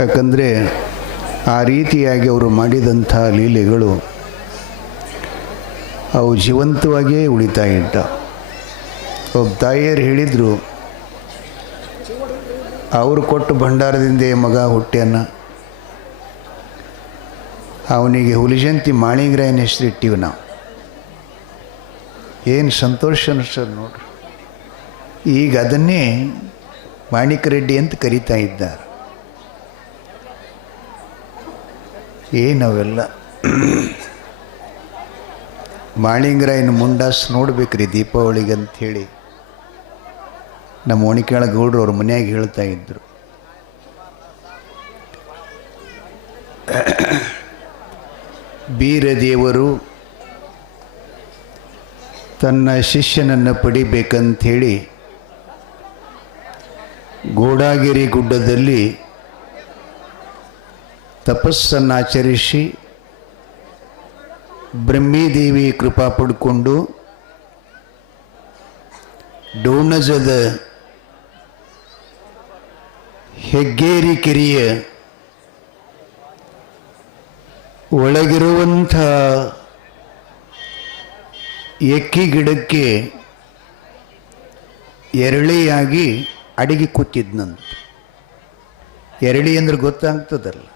ಯಾಕಂದರೆ ಆ ರೀತಿಯಾಗಿ ಅವರು ಮಾಡಿದಂಥ ಲೀಲೆಗಳು ಅವು ಜೀವಂತವಾಗಿಯೇ ಉಳಿತಾ ಇದ್ದ. ಒಬ್ಬ ತಾಯಿಯರು ಹೇಳಿದರು, ಅವರು ಕೊಟ್ಟು ಭಂಡಾರದಿಂದ ಮಗ ಹುಟ್ಟ್ಯಾನ, ಅವನಿಗೆ ಹುಲಿಜಂತಿ ಮಾಳಿಂಗರಾಯನ ಹೆಸರಿಟ್ಟಿವಿ ನಾವು. ಏನು ಸಂತೋಷ ಅನಿಸ್ತದೆ ನೋಡ್ರಿ. ಈಗ ಅದನ್ನೇ ಮಾಣಿಕ ರೆಡ್ಡಿ ಅಂತ ಕರೀತಾ ಇದ್ದಾರೆ. ಏನವೆಲ್ಲ ಮಾಳಿಂಗರಾಯನ ಮುಂಡಾಸ್ ನೋಡ್ಬೇಕ್ರಿ ದೀಪಾವಳಿಗೆ ಅಂಥೇಳಿ ನಮ್ಮ ಒಣಿಕಾಳ ಗೌಡ್ರು ಅವ್ರ ಮನೆಯಾಗ ಹೇಳ್ತಾ ಇದ್ರು. ಬೀರದೇವರು ತನ್ನ ಶಿಷ್ಯನನ್ನು ಪಡಿಬೇಕಂಥೇಳಿ ಗೋಡಾಗಿರಿ ಗುಡ್ಡದಲ್ಲಿ ತಪಸ್ಸನ್ನಾಚರಿಸಿ ಬ್ರಹ್ಮೀದೇವಿ ಕೃಪಾ ಪಡ್ಕೊಂಡು ಡೋಣಜದ ಹೆಗ್ಗೇರಿ ಕೆರೆಯ ಒಳಗಿರುವಂಥ ಎಕ್ಕಿ ಗಿಡಕ್ಕೆ ಎರಳಿಯಾಗಿ ಅಡಿಗೆ ಕೂತಿದ್ನಂತ. ಎರಳಿ ಅಂದ್ರೆ ಗೊತ್ತಾಗ್ತದಲ್ಲ,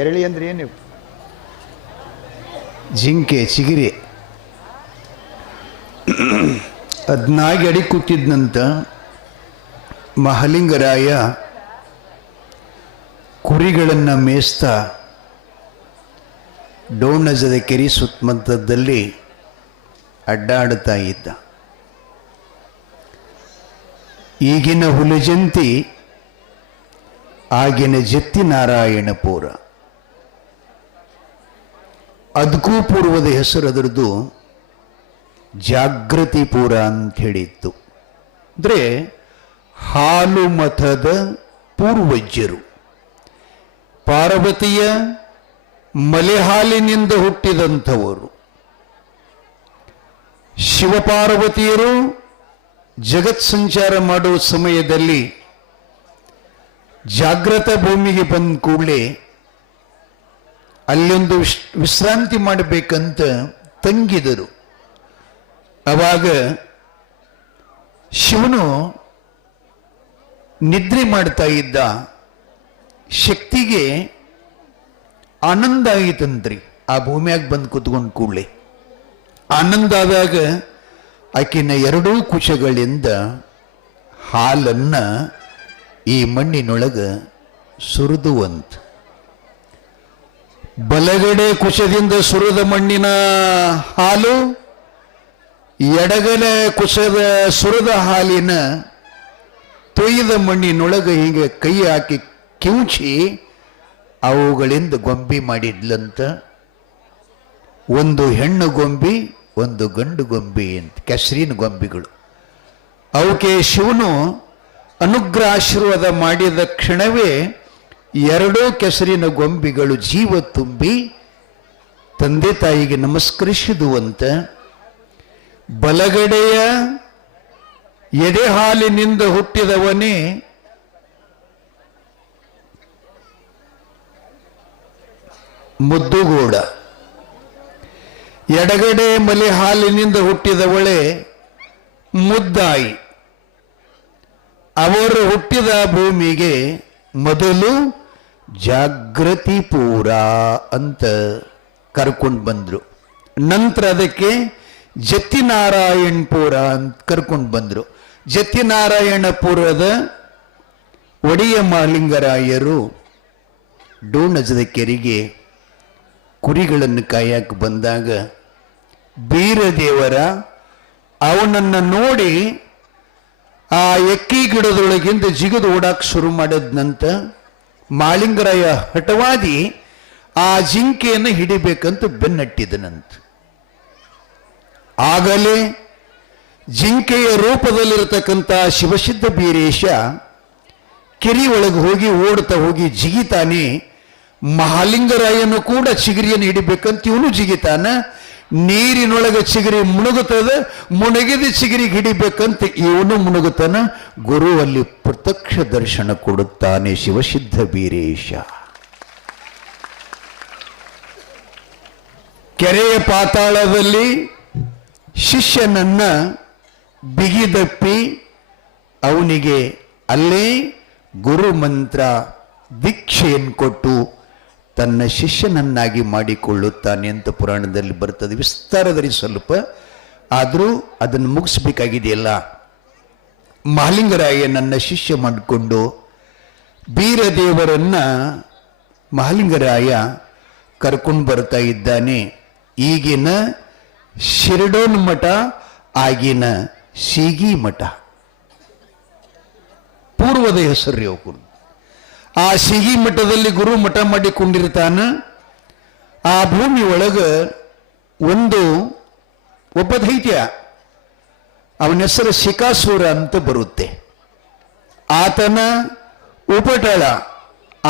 ಎರಳಿ ಅಂದ್ರೆ ಏನು? ಜಿಂಕೆ, ಚಿಗಿರಿ. ಅದನ್ನಾಗಿ ಅಡಿಗೆ ಕೂತಿದ್ನಂತ. ಮಹಾಲಿಂಗರಾಯ ಕುರಿಗಳನ್ನು ಮೇಯಿಸ್ತಾ ಡೋಣಜದ ಕೆರೆ ಸುತ್ತಮುತ್ತದಲ್ಲಿ ಅಡ್ಡಾಡುತ್ತಾ ಇದ್ದ. ಈಗಿನ ಹುಲಿಜಂತಿ, ಆಗಿನ ಜತ್ತಿ ನಾರಾಯಣಪುರ. ಅದಕ್ಕೂ ಪೂರ್ವದ ಹೆಸರು ಅದರದ್ದು ಜಾಗೃತಿಪುರ ಅಂತ ಹೇಳಿತ್ತು. ಅಂದರೆ ಹಾಲು ಮತದ ಪೂರ್ವಜರು, ಪಾರ್ವತಿಯ ಮಲೆಹಾಲಿನಿಂದ ಹುಟ್ಟಿದಂಥವರು. ಶಿವಪಾರ್ವತಿಯರು ಜಗತ್ ಸಂಚಾರ ಮಾಡುವ ಸಮಯದಲ್ಲಿ ಜಾಗೃತ ಭೂಮಿಗೆ ಬಂದ ಕೂಡಲೇ ಅಲ್ಲೊಂದು ವಿಶ್ರಾಂತಿ ಮಾಡಬೇಕಂತ ತಂಗಿದರು. ಅವಾಗ ಶಿವನು ನಿದ್ರೆ ಮಾಡ್ತಾ ಇದ್ದ. ಶಕ್ತಿಗೆ ಆನಂದ ಆಯಿತಂತ್ರಿ ಆ ಭೂಮಿಯಾಗ ಬಂದು ಕೂತ್ಕೊಂಡು ಕೂಡಲೇ. ಆನಂದ ಆದಾಗ ಆಕಿನ ಎರಡೂ ಕುಶಗಳಿಂದ ಹಾಲನ್ನ ಈ ಮಣ್ಣಿನೊಳಗೆ ಸುರಿದುವಂತ. ಬಲಗಡೆ ಕುಶದಿಂದ ಸುರಿದ ಮಣ್ಣಿನ ಹಾಲು, ಎಡಗಡೆ ಕುಶದ ಸುರಿದ ಹಾಲಿನ ತೊಯ್ದ ಮಣ್ಣಿನೊಳಗೆ ಹೀಗೆ ಕೈ ಹಾಕಿ ಕಿವುಚಿ ಅವುಗಳಿಂದ ಗೊಂಬಿ ಮಾಡಿದ್ಲಂತ. ಒಂದು ಹೆಣ್ಣು ಗೊಂಬಿ, ಒಂದು ಗಂಡು ಗೊಂಬಿ ಅಂತ, ಕೆಸರಿನ ಗೊಂಬಿಗಳು. ಅವಕ್ಕೆ ಶಿವನು ಅನುಗ್ರಹ ಆಶೀರ್ವಾದ ಮಾಡಿದ ಕ್ಷಣವೇ ಎರಡೂ ಕೆಸರಿನ ಗೊಂಬಿಗಳು ಜೀವ ತುಂಬಿ ತಂದೆ ತಾಯಿಗೆ ನಮಸ್ಕರಿಸಿದುವಂತ. ಬಲಗಡೆಯ ಎದೆ ಹಾಲಿನಿಂದ ಹುಟ್ಟಿದವನೇ ಮುದ್ದುಗೌಡ, ಎಡಗಡೆ ಮಲೆ ಹಾಲಿನಿಂದ ಹುಟ್ಟಿದವಳೆ ಮುದ್ದಾಯಿ. ಅವರು ಹುಟ್ಟಿದ ಭೂಮಿಗೆ ಮೊದಲು ಜಾಗೃತಿಪುರ ಅಂತ ಕರ್ಕೊಂಡು ಬಂದರು. ನಂತರ ಅದಕ್ಕೆ ಜತ್ತಿನಾರಾಯಣಪುರ ಅಂತ ಕರ್ಕೊಂಡು ಬಂದರು. ಜತ್ತಿನಾರಾಯಣಪುರದ ಒಡೆಯ ಮಹಾಲಿಂಗರಾಯರು ಡೋಣಜದ ಕೆರೆಗೆ ಕುರಿಗಳನ್ನು ಕಾಯಕ್ಕೆ ಬಂದಾಗ ಬೀರದೇವರ ಅವನನ್ನು ನೋಡಿ ಆ ಎಕ್ಕಿ ಗಿಡದೊಳಗಿಂದ ಜಿಗಿದು ಓಡಾಕ್ ಶುರು ಮಾಡಿದ್ನಂತ. ಮಾಳಿಂಗರಾಯ ಹಠವಾದಿ ಆ ಜಿಂಕೆಯನ್ನು ಹಿಡಿಬೇಕಂತ ಬೆನ್ನಟ್ಟಿದನಂತ. ಆಗಲೇ ಜಿಂಕೆಯ ರೂಪದಲ್ಲಿರತಕ್ಕಂಥ ಶಿವಸಿದ್ಧ ಬೀರೇಶ ಕೆರೆ ಒಳಗೆ ಹೋಗಿ ಓಡ್ತಾ ಹೋಗಿ ಜಿಗಿತಾನೆ. ಮಹಾಲಿಂಗರಾಯನು ಕೂಡ ಚಿಗಿರಿಯನ್ನು ಹಿಡಿಬೇಕಂತ ಇವನು ಜಿಗಿತಾನ. ನೀರಿನೊಳಗೆ ಚಿಗರಿ ಮುಳುಗುತ್ತದೆ, ಮುಳುಗಿದ ಚಿಗರಿಗೆ ಹಿಡಿಬೇಕಂತ ಇವನು ಮುಳುಗುತ್ತಾನ. ಗುರು ಅಲ್ಲಿ ಪ್ರತ್ಯಕ್ಷ ದರ್ಶನ ಕೊಡುತ್ತಾನೆ. ಶಿವಸಿದ್ಧ ಬೀರೇಶ ಕೆರೆಯ ಪಾತಾಳದಲ್ಲಿ ಶಿಷ್ಯನನ್ನ ಬಿಗಿದಪ್ಪಿ ಅವನಿಗೆ ಅಲ್ಲೇ ಗುರು ಮಂತ್ರ ದೀಕ್ಷೆಯನ್ನು ಕೊಟ್ಟು ತನ್ನ ಶಿಷ್ಯನನ್ನಾಗಿ ಮಾಡಿಕೊಳ್ಳುತ್ತಾನೆ ಅಂತ ಪುರಾಣದಲ್ಲಿ ಬರ್ತದೆ. ವಿಸ್ತಾರದಲ್ಲಿ ಸ್ವಲ್ಪ, ಆದರೂ ಅದನ್ನು ಮುಗಿಸ್ಬೇಕಾಗಿದೆಯಲ್ಲ. ಮಹಾಲಿಂಗರಾಯ ನನ್ನ ಶಿಷ್ಯ ಮಾಡಿಕೊಂಡು ಬೀರದೇವರನ್ನ ಮಹಾಲಿಂಗರಾಯ ಕರ್ಕೊಂಡು ಬರ್ತಾ ಇದ್ದಾನೆ. ಈಗಿನ ಶಿರಡೋನ್ ಮಠ, ಆಗಿನ ಸೀಗಿ ಮಠ, ಪೂರ್ವದ ಹೆಸರು ಹೋಗುದು. ಆ ಸಿಗಿ ಮಠದಲ್ಲಿ ಗುರು ಮಠ ಮಾಡಿಕೊಂಡಿರ್ತಾನ. ಆ ಭೂಮಿ ಒಳಗ ಒಬ್ಬ ದೈತ್ಯ, ಅವನ ಹೆಸರು ಶಿಕಾಸುರ ಅಂತ ಬರುತ್ತೆ. ಆತನ ಉಪಟಳ,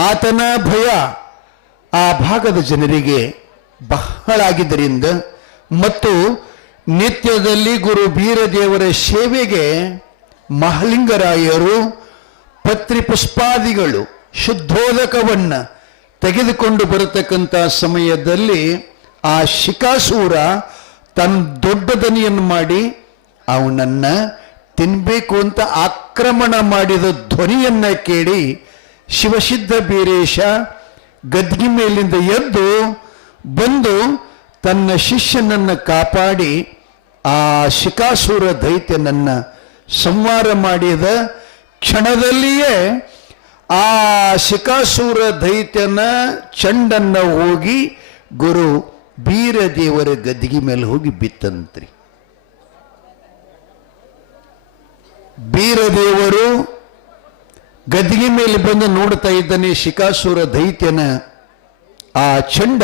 ಆತನ ಭಯ ಆ ಭಾಗದ ಜನರಿಗೆ ಬಹಳ ಆಗಿದ್ದರಿಂದ ಮತ್ತು ನಿತ್ಯದಲ್ಲಿ ಗುರು ಬೀರದೇವರ ಸೇವೆಗೆ ಮಹಾಲಿಂಗರಾಯರು ಪತ್ರಿ ಪುಷ್ಪಾದಿಗಳು ಶುದ್ಧೋದಕವನ್ನ ತೆಗೆದುಕೊಂಡು ಬರತಕ್ಕಂಥ ಸಮಯದಲ್ಲಿ ಆ ಶಿಕಾಸೂರ ತನ್ನ ದೊಡ್ಡ ದನಿಯನ್ನು ಮಾಡಿ ಅವನನ್ನ ತಿನ್ಬೇಕು ಅಂತ ಆಕ್ರಮಣ ಮಾಡಿದ ಧ್ವನಿಯನ್ನ ಕೇಳಿ ಶಿವಸಿದ್ಧ ಬೀರೇಶ ಗದ್ಗಿ ಮೇಲಿಂದ ಎದ್ದು ಬಂದು ತನ್ನ ಶಿಷ್ಯನನ್ನ ಕಾಪಾಡಿ ಆ ಶಿಕಾಸೂರ ದೈತ್ಯನನ್ನ ಸಂಹಾರ ಮಾಡಿದ ಕ್ಷಣದಲ್ಲಿಯೇ ಆ ಶಿಕಾಸೂರ ದೈತ್ಯನ ಚಂಡನ್ನ ಹೋಗಿ ಗುರು ಬೀರದೇವರ ಗದ್ದಿಗೆ ಮೇಲೆ ಹೋಗಿ ಬಿತ್ತಂತ್ರಿ. ಬೀರದೇವರು ಗದ್ದಿಗೆ ಮೇಲೆ ಬಂದು ನೋಡ್ತಾ ಇದ್ದಾನೆ. ಶಿಕಾಸೂರ ದೈತ್ಯನ ಆ ಚಂಡ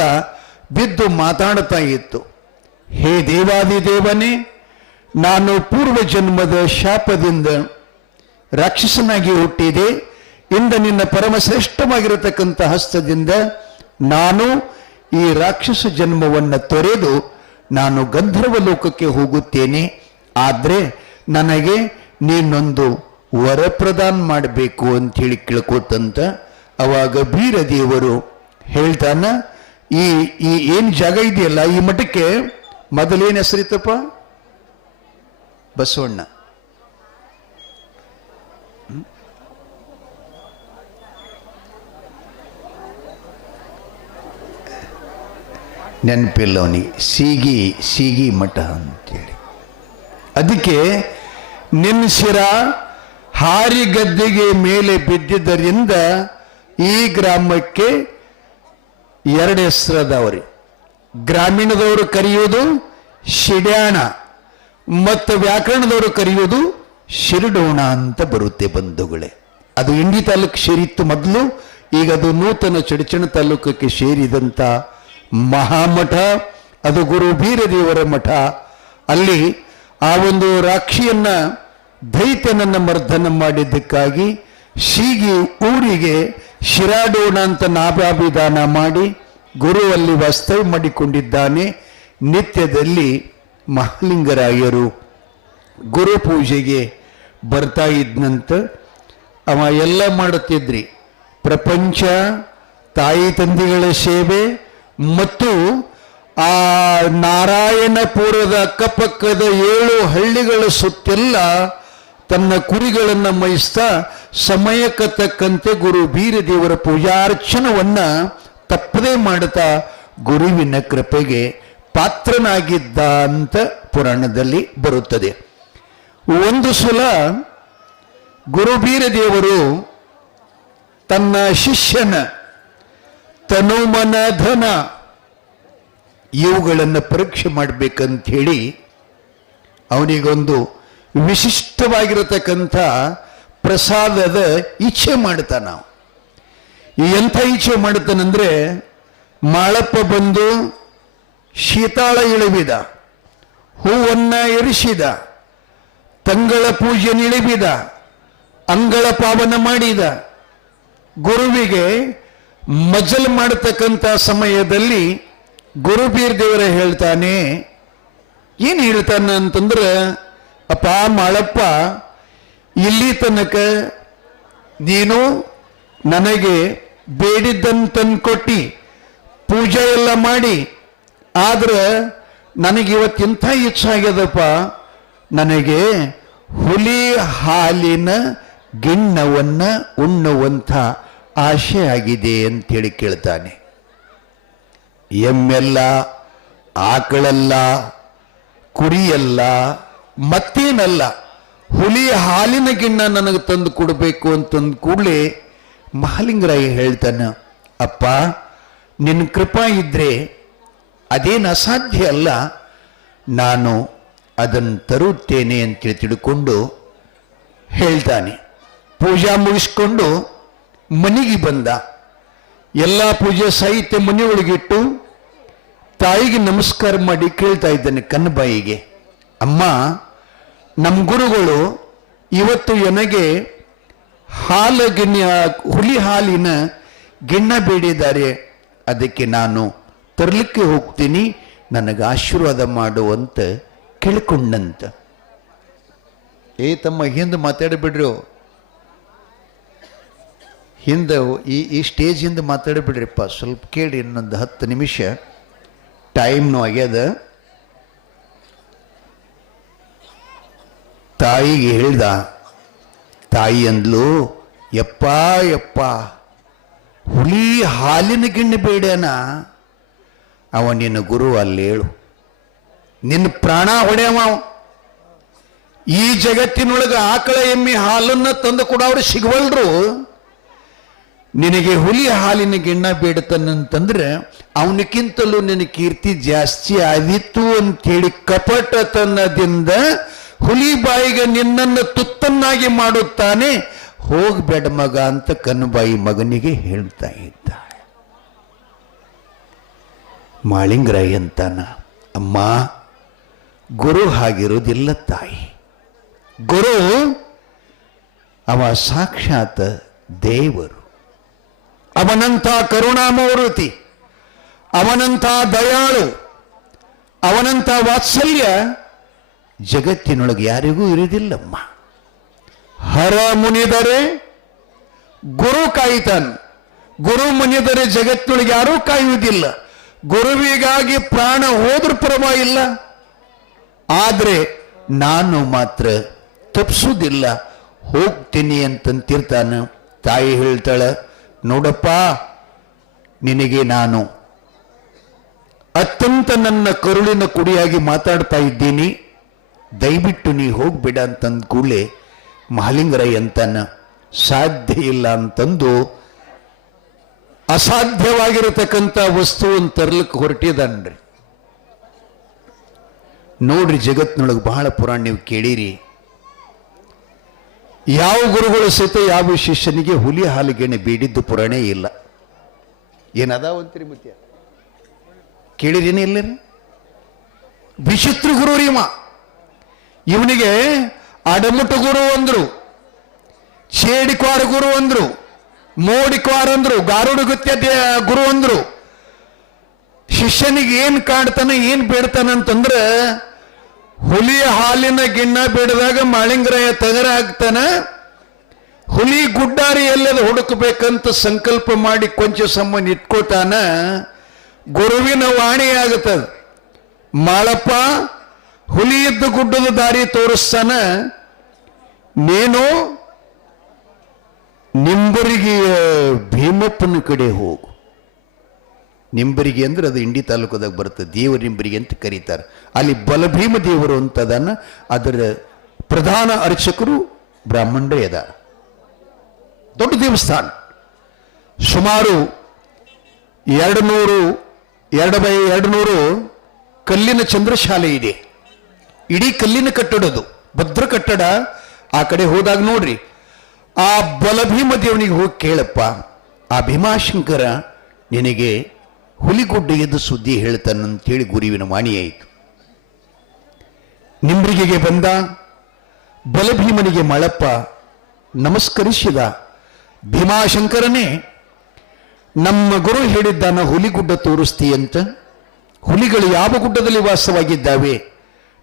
ಬಿದ್ದು ಮಾತಾಡ್ತಾ ಇತ್ತು. ಹೇ ದೇವಾದಿದೇವನೇ, ನಾನು ಪೂರ್ವ ಜನ್ಮದ ಶಾಪದಿಂದ ರಾಕ್ಷಸನಾಗಿ ಹುಟ್ಟಿದೆ. ಇಂದ ನಿನ್ನ ಪರಮಶ್ರೇಷ್ಠವಾಗಿರತಕ್ಕಂಥ ಹಸ್ತದಿಂದ ನಾನು ಈ ರಾಕ್ಷಸ ಜನ್ಮವನ್ನು ತೊರೆದು ನಾನು ಗಂಧರ್ವ ಲೋಕಕ್ಕೆ ಹೋಗುತ್ತೇನೆ. ಆದರೆ ನನಗೆ ನೀನೊಂದು ವರ ಪ್ರದಾನ ಮಾಡಬೇಕು ಅಂತೇಳಿ ಕೇಳ್ಕೋತಂತ. ಅವಾಗ ಬೀರದೇವರು ಹೇಳ್ತಾನ, ಈ ಏನು ಜಾಗ ಇದೆಯಲ್ಲ ಈ ಮಠಕ್ಕೆ ಮೊದಲೇನು ಹೆಸರಿತ್ತಪ್ಪ? ಬಸವಣ್ಣ. ನೆನಪಿಲ್ಲ ಅವನಿಗೆ. ಸೀಗಿ ಮಠ ಅಂತೇಳಿ. ಅದಕ್ಕೆ ನಿನ್ಸಿರ ಹಾರಿ ಗದ್ದೆಗೆ ಮೇಲೆ ಬಿದ್ದಿದ್ದರಿಂದ ಈ ಗ್ರಾಮಕ್ಕೆ ಎರಡು ಹೆಸರದವ್ರಿ. ಗ್ರಾಮೀಣದವರು ಕರೆಯುವುದು ಶಿಡ್ಯಾಣ ಮತ್ತು ವ್ಯಾಕರಣದವರು ಕರೆಯುವುದು ಶಿರಡೋಣ ಅಂತ ಬರುತ್ತೆ ಬಂಧುಗಳೇ. ಅದು ಇಂಡಿ ತಾಲೂಕು ಸೇರಿತ್ತು ಮೊದಲು, ಈಗ ಅದು ನೂತನ ಚಡಚಣ ತಾಲೂಕಕ್ಕೆ ಸೇರಿದಂಥ ಮಹಾಮಠ. ಅದು ಗುರು ಬೀರದೇವರ ಮಠ. ಅಲ್ಲಿ ಆ ಒಂದು ರಾಕ್ಷಿಯನ್ನ ದೈತ್ಯನನ್ನ ಮರ್ದನ ಮಾಡಿದ್ದಕ್ಕಾಗಿ ಸೀಗಿ ಊರಿಗೆ ಶಿರಾಡೋಣ ಅಂತ ನಾಭಾಭಿಧಾನ ಮಾಡಿ ಗುರು ಅಲ್ಲಿ ವಾಸ್ತವ್ಯ ಮಾಡಿಕೊಂಡಿದ್ದಾನೆ. ನಿತ್ಯದಲ್ಲಿ ಮಹಾಲಿಂಗರಾಯರು ಗುರು ಪೂಜೆಗೆ ಬರ್ತಾ ಇದ್ನಂತ. ಅವ ಎಲ್ಲ ಮಾಡುತ್ತಿದ್ರಿ. ಪ್ರಪಂಚ, ತಾಯಿ ತಂದೆಗಳ ಸೇವೆ ಮತ್ತು ಆ ನಾರಾಯಣಪುರದ ಅಕ್ಕಪಕ್ಕದ 7 ಹಳ್ಳಿಗಳ ಸುತ್ತೆಲ್ಲ ತನ್ನ ಕುರಿಗಳನ್ನು ಮೇಯಿಸ್ತಾ ಸಮಯಕ್ಕೆ ತಕ್ಕಂತೆ ಗುರು ಬೀರದೇವರ ಪೂಜಾರ್ಚನವನ್ನ ತಪ್ಪದೇ ಮಾಡುತ್ತಾ ಗುರುವಿನ ಕೃಪೆಗೆ ಪಾತ್ರನಾಗಿದ್ದ ಅಂತ ಪುರಾಣದಲ್ಲಿ ಬರುತ್ತದೆ. ಒಂದು ಸಲ ಗುರು ಬೀರದೇವರು ತನ್ನ ಶಿಷ್ಯನ ತನುಮನ ಧನ ಇವುಗಳನ್ನು ಪರೀಕ್ಷೆ ಮಾಡಬೇಕಂತ ಹೇಳಿ ಅವನಿಗೊಂದು ವಿಶಿಷ್ಟವಾಗಿರತಕ್ಕಂಥ ಪ್ರಸಾದದ ಇಚ್ಛೆ ಮಾಡ್ತಾನ. ನಾವು ಎಂಥ ಇಚ್ಛೆ ಮಾಡ್ತಾನಂದ್ರೆ, ಮಾಳಪ್ಪ ಬಂದು ಶೀತಾಳ ಇಳಿಬಿದ, ಹೂವನ್ನ ಇರಿಸಿದ, ತಂಗಳ ಪೂಜೆ ನಿಳಿಬಿದ, ಅಂಗಳ ಪಾವನ ಮಾಡಿದ. ಗುರುವಿಗೆ ಮಜಲ್ ಮಾಡತಕ್ಕಂಥ ಸಮಯದಲ್ಲಿ ಗುರುಬೀರ್ ದೇವರ ಹೇಳ್ತಾನೆ, ಏನು ಹೇಳ್ತಾನ ಅಂತಂದ್ರೆ, ಅಪ್ಪ ಮಾಳಪ್ಪ, ಇಲ್ಲಿ ತನಕ ನೀನು ನನಗೆ ಬೇಡಿದ್ದನ್ನು ತಂದು ಕೊಟ್ಟಿ ಪೂಜೆ ಎಲ್ಲ ಮಾಡಿ, ಆದ್ರೆ ನನಗೆ ಇವತ್ತಿಂಥ ಇಚ್ಛಾಗ್ಯದಪ್ಪ, ನನಗೆ ಹುಲಿ ಹಾಲಿನ ಗಿಣ್ಣವನ್ನ ಉಣ್ಣುವಂಥ ಆಶೆ ಆಗಿದೆ ಅಂತೇಳಿ ಕೇಳ್ತಾನೆ. ಎಮ್ಮೆಲ್ಲ, ಆಕಳಲ್ಲ, ಕುರಿಯಲ್ಲ, ಮತ್ತೇನಲ್ಲ, ಹುಲಿ ಹಾಲಿನ ಗಿಣ್ಣ ನನಗೆ ತಂದು ಕೊಡಬೇಕು ಅಂತಂದು ಕೂಡಲೇ ಮಹಾಲಿಂಗರಾಯ ಹೇಳ್ತಾನೆ, ಅಪ್ಪ ನಿನ್ನ ಕೃಪಾ ಇದ್ರೆ ಅದೇನು ಅಸಾಧ್ಯ ಅಲ್ಲ, ನಾನು ಅದನ್ನು ತರುತ್ತೇನೆ ಅಂತೇಳಿ ತಿಳ್ಕೊಂಡು ಹೇಳ್ತಾನೆ. ಪೂಜಾ ಮುಗಿಸ್ಕೊಂಡು ಮನೆಗೆ ಬಂದ. ಎಲ್ಲ ಪೂಜೆ ಸಾಹಿತ್ಯ ಮನೆಯೊಳಗಿಟ್ಟು ತಾಯಿಗೆ ನಮಸ್ಕಾರ ಮಾಡಿ ಕೇಳ್ತಾ ಇದ್ದಾನೆ ಕನ್ನಬಾಯಿಗೆ, ಅಮ್ಮ ನಮ್ಮ ಗುರುಗಳು ಇವತ್ತು ನನಗೆ ಹುಲಿ ಹಾಲಿನ ಗಿಣ್ಣ ಬೇಡಿದ್ದಾರೆ, ಅದಕ್ಕೆ ನಾನು ತರಲಿಕ್ಕೆ ಹೋಗ್ತೀನಿ, ನನಗೆ ಆಶೀರ್ವಾದ ಮಾಡುವಂತ ಕೇಳ್ಕೊಂಡಂತ. ತಮ್ಮ ಹಿಂದೆ ಮಾತಾಡಿಬಿಡ್ರಿ, ಹಿಂದೆ ಈ ಸ್ಟೇಜ್ ಹಿಂದೆ ಮಾತಾಡಿಬಿಡ್ರಿಪ್ಪ, ಸ್ವಲ್ಪ ಕೇಳಿ, ಇನ್ನೊಂದು 10 ನಿಮಿಷ ಟೈಮ್ನು ಆಗ್ಯದ. ತಾಯಿಗೆ ಹೇಳ್ದ. ತಾಯಿ ಅಂದ್ಲು, ಯಪ್ಪ ಯಪ್ಪ, ಹುಲಿ ಹಾಲಿನ ಗಿಣ್ಣು ಬೇಡನ, ಅವ ನಿನ್ನ ಗುರು ಅಲ್ಲೇಳು, ನಿನ್ನ ಪ್ರಾಣ ಹೊಡೆಯವ. ಈ ಜಗತ್ತಿನೊಳಗೆ ಆಕಳ ಎಮ್ಮೆ ಹಾಲನ್ನ ತಂದು ಕೂಡ ಅವ್ರು ಸಿಗವಲ್ರು, ನಿನಗೆ ಹುಲಿ ಹಾಲಿನ ಗಿಣ್ಣ ಬೇಡತನಂತಂದ್ರೆ ಅವನಕ್ಕಿಂತಲೂ ನಿನ್ನ ಕೀರ್ತಿ ಜಾಸ್ತಿ ಆದಿತ್ತು ಅಂತೇಳಿ ಕಪಟತನದಿಂದ ಹುಲಿ ಬಾಯಿಗೆ ನಿನ್ನನ್ನು ತುತ್ತನ್ನಾಗಿ ಮಾಡುತ್ತಾನೆ, ಹೋಗ್ಬೇಡ ಮಗ ಅಂತ ಕನ್ನಬಾಯಿ ಮಗನಿಗೆ ಹೇಳ್ತಾ ಇದ್ದಾಳೆ. ಮಾಳಿಂಗರಾಯ ಅಂತಾನ, ಅಮ್ಮ ಗುರು ಹಾಗಿರೋದಿಲ್ಲ ತಾಯಿ, ಗುರು ಅವ ಸಾಕ್ಷಾತ್ ದೇವರು, ಅವನಂಥ ಕರುಣಾಮೂರ್ತಿ, ಅವನಂಥ ದಯಾಳು, ಅವನಂಥ ವಾತ್ಸಲ್ಯ ಜಗತ್ತಿನೊಳಗೆ ಯಾರಿಗೂ ಇರುವುದಿಲ್ಲಮ್ಮ. ಹರ ಮುನಿದರೆ ಗುರು ಕಾಯ್ತಾನ, ಗುರು ಮುನಿದರೆ ಜಗತ್ತಿನೊಳಗೆ ಯಾರೂ ಕಾಯುವುದಿಲ್ಲ. ಗುರುವಿಗಾಗಿ ಪ್ರಾಣ ಹೋದ್ರೂ ಪರವಾಗಿಲ್ಲ, ಆದ್ರೆ ನಾನು ಮಾತ್ರ ತಪ್ಪಿಸುವುದಿಲ್ಲ, ಹೋಗ್ತೀನಿ ಅಂತಂತಿರ್ತಾನ. ತಾಯಿ ಹೇಳ್ತಾಳ, ನೋಡಪ್ಪ ನಿನಗೆ ನಾನು ಅತ್ಯಂತ ನನ್ನ ಕರುಳಿನ ಕುಡಿಯಾಗಿ ಮಾತಾಡ್ತಾ ಇದ್ದೀನಿ, ದಯವಿಟ್ಟು ನೀ ಹೋಗ್ಬೇಡ ಅಂತಂದ ಕೂಡಲೇ ಮಹಾಲಿಂಗರಾಯ ಅಂತಾನ, ಸಾಧ್ಯ ಇಲ್ಲ ಅಂತಂದು ಅಸಾಧ್ಯವಾಗಿರತಕ್ಕಂಥ ವಸ್ತುವನ್ನು ತರಲಿಕ್ಕೆ ಹೊರಟಿದ್ದಾನ್ರಿ. ನೋಡ್ರಿ, ಜಗತ್ತಿನೊಳಗೆ ಬಹಳ ಪುರಾಣ ನೀವು ಕೇಳಿರಿ, ಯಾವ ಗುರುಗಳು ಸಹಿತ ಯಾವ ಶಿಷ್ಯನಿಗೆ ಹುಲಿ ಹಾಲಿಗೆಣೆ ಬೇಡಿದ್ದು ಪುರಾಣ ಇಲ್ಲ. ಏನದಾವಂತೀರಿ ಮುತ್ಯ, ಕೇಳಿರೇನೇ ಇಲ್ಲ ರೀ? ವಿಚಿತ್ರ ಗುರು ರೀ ಇವನಿಗೆ ಅಡಮುಟ ಗುರು ಅಂದ್ರು, ಚೇಡಿಕ್ವಾರ ಗುರು ಅಂದ್ರು, ಮೋಡಿಕ್ವಾರ ಅಂದ್ರು, ಗಾರುಡುಗುತ್ಯ ಗುರು ಅಂದ್ರು. ಶಿಷ್ಯನಿಗೆ ಏನ್ ಕಾಡ್ತಾನೆ ಏನ್ ಬೇಡ್ತಾನಂತಂದ್ರ, ಹುಲಿಯ ಹಾಲಿನ ಗಿಣ್ಣ ಬೇಡದಾಗ ಮಾಳಿಂಗರಾಯ ತಗರ ಆಗ್ತಾನ, ಹುಲಿ ಗುಡ್ಡಾರಿ ಎಲ್ಲದ ಹುಡುಕಬೇಕಂತ ಸಂಕಲ್ಪ ಮಾಡಿ ಕೊಂಚ ಸಮಯ ಇಟ್ಕೋತಾನ. ಗುರುವಿನ ವಾಣಿ ಆಗುತ್ತದ, ಮಾಳಪ್ಪ ಹುಲಿ ಇದ್ದ ಗುಡ್ಡದ ದಾರಿ ತೋರಿಸ್ತಾನ, ನೀನು ನಿಂಬರಿಗೆ ಭೀಮಪ್ಪನ ಕಡೆ ಹೋಗು. ನಿಂಬರಿಗೆ ಅಂದ್ರೆ ಅದು ಇಂಡಿ ತಾಲೂಕದಾಗ ಬರ್ತದೆ, ದೇವರ ನಿಂಬರಿಗೆ ಅಂತ ಕರೀತಾರೆ. ಅಲ್ಲಿ ಬಲಭೀಮ ದೇವರು ಅಂತದನ್ನ, ಅದರ ಪ್ರಧಾನ ಅರ್ಚಕರು ಬ್ರಾಹ್ಮಣರೇ ಅದಾರ. ದೊಡ್ಡ ದೇವಸ್ಥಾನ, ಸುಮಾರು 200 ಕಲ್ಲಿನ ಚಂದ್ರಶಾಲೆ ಇದೆ. ಇಡೀ ಕಲ್ಲಿನ ಕಟ್ಟಡದು, ಭದ್ರ ಕಟ್ಟಡ. ಆ ಕಡೆ ಹೋದಾಗ ನೋಡ್ರಿ, ಆ ಬಲಭೀಮ ದೇವನಿಗೆ ಹೋಗಿ ಕೇಳಪ್ಪ, ಆ ಭೀಮಾಶಂಕರ ನಿನಗೆ ಹುಲಿಗುಡ್ಡ ಎದ್ದು ಸುದ್ದಿ ಹೇಳ್ತಾನಂತೇಳಿ ಗುರುವಿನ ವಾಣಿಯಾಯಿತು. ನಿಂಬ್ರಿಗೆಗೆ ಬಂದ ಬಲಭೀಮನಿಗೆ ಮಳಪ್ಪ ನಮಸ್ಕರಿಸಿದ. ಭೀಮಾಶಂಕರನೇ, ನಮ್ಮ ಗುರು ಹೇಳಿದ್ದಾನ ಹುಲಿಗುಡ್ಡ ತೋರಿಸ್ತೀಯಂತ, ಹುಲಿಗಳು ಯಾವ ಗುಡ್ಡದಲ್ಲಿ ವಾಸವಾಗಿದ್ದಾವೆ,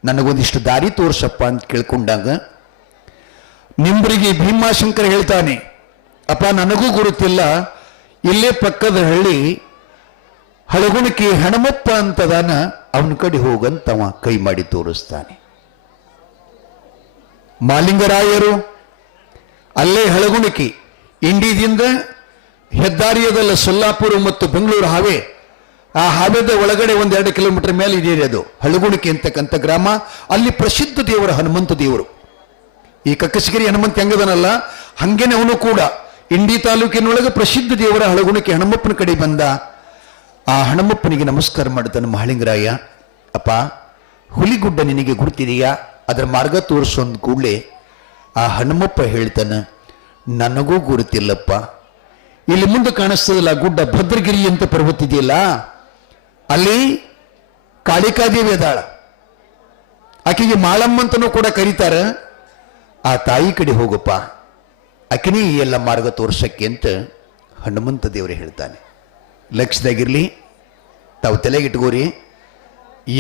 ನನಗೊಂದಿಷ್ಟು ದಾರಿ ತೋರ್ಸಪ್ಪ ಅಂತ ಕೇಳ್ಕೊಂಡಾಗ ನಿಂಬರಿಗೆ ಭೀಮಾಶಂಕರ ಹೇಳ್ತಾನೆ, ಅಪ್ಪ ನನಗೂ ಗುರುತಿಲ್ಲ, ಇಲ್ಲೇ ಪಕ್ಕದ ಹಳ್ಳಿ ಹಳಗುಣಿಕೆ ಹಣಮಪ್ಪ ಅಂತದಾನ, ಅವನ ಕಡೆ ಹೋಗಂತವ ಕೈ ಮಾಡಿ ತೋರಿಸ್ತಾನೆ. ಮಾಲಿಂಗರಾಯರು ಅಲ್ಲೇ ಹಳಗುಣಿಕೆ ಇಂಡಿದಿಂದ ಹೆದ್ದಾರಿಯದಲ್ಲ ಸೊಲ್ಲಾಪುರ ಮತ್ತು ಬೆಂಗಳೂರು ಹಾವೆ, ಆ ಹಾವೇದ ಒಳಗಡೆ 1-2 ಕಿಲೋಮೀಟರ್ ಮೇಲೆ ಇದೆ ಅದು ಹಳಗುಣಿಕೆ ಅಂತಕ್ಕಂಥ ಗ್ರಾಮ. ಅಲ್ಲಿ ಪ್ರಸಿದ್ಧ ದೇವರು ಹನುಮಂತ ದೇವರು. ಈ ಕಕ್ಕಸಗಿರಿ ಹನುಮಂತ ಹೆಂಗದನಲ್ಲ ಹಂಗೇನೆ ಅವನು ಕೂಡ ಇಂಡಿ ತಾಲೂಕಿನೊಳಗೆ ಪ್ರಸಿದ್ಧ ದೇವರ ಹಳಗುಣಿಕೆ ಹನುಮಪ್ಪನ ಕಡೆ ಬಂದ. ಆ ಹನುಮಪ್ಪನಿಗೆ ನಮಸ್ಕಾರ ಮಾಡ್ತಾನೆ ಮಹಾಲಿಂಗರಾಯ. ಅಪ್ಪ, ಹುಲಿಗುಡ್ಡ ನಿನಗೆ ಗುರುತಿದೆಯಾ, ಅದರ ಮಾರ್ಗ ತೋರಿಸೊಂದು ಕೂಡಲೇ ಆ ಹನುಮಪ್ಪ ಹೇಳ್ತಾನೆ, ನನಗೂ ಗುರುತಿಲ್ಲಪ್ಪ. ಇಲ್ಲಿ ಮುಂದೆ ಕಾಣಿಸ್ತದಲ್ಲ ಗುಡ್ಡ ಭದ್ರಗಿರಿ ಅಂತ ಪರ್ವತ ಇದೆಯಲ್ಲ, ಅಲ್ಲಿ ಕಾಳಿಕಾದೇವಿ ಅದಾಳ, ಆಕೆಗೆ ಮಾಳಮ್ಮ ಅಂತನೂ ಕೂಡ ಕರೀತಾರ. ಆ ತಾಯಿ ಕಡೆ ಹೋಗಪ್ಪ, ಆಕೆನೇ ಈ ಎಲ್ಲ ಮಾರ್ಗ ತೋರ್ಸಕ್ಕೆ ಅಂತ ಹನುಮಂತ ದೇವರು ಹೇಳ್ತಾನೆ. ಲಕ್ಷದಾಗಿರ್ಲಿ, ತಾವು ತಲೆಗಿಟ್ಕೋರಿ,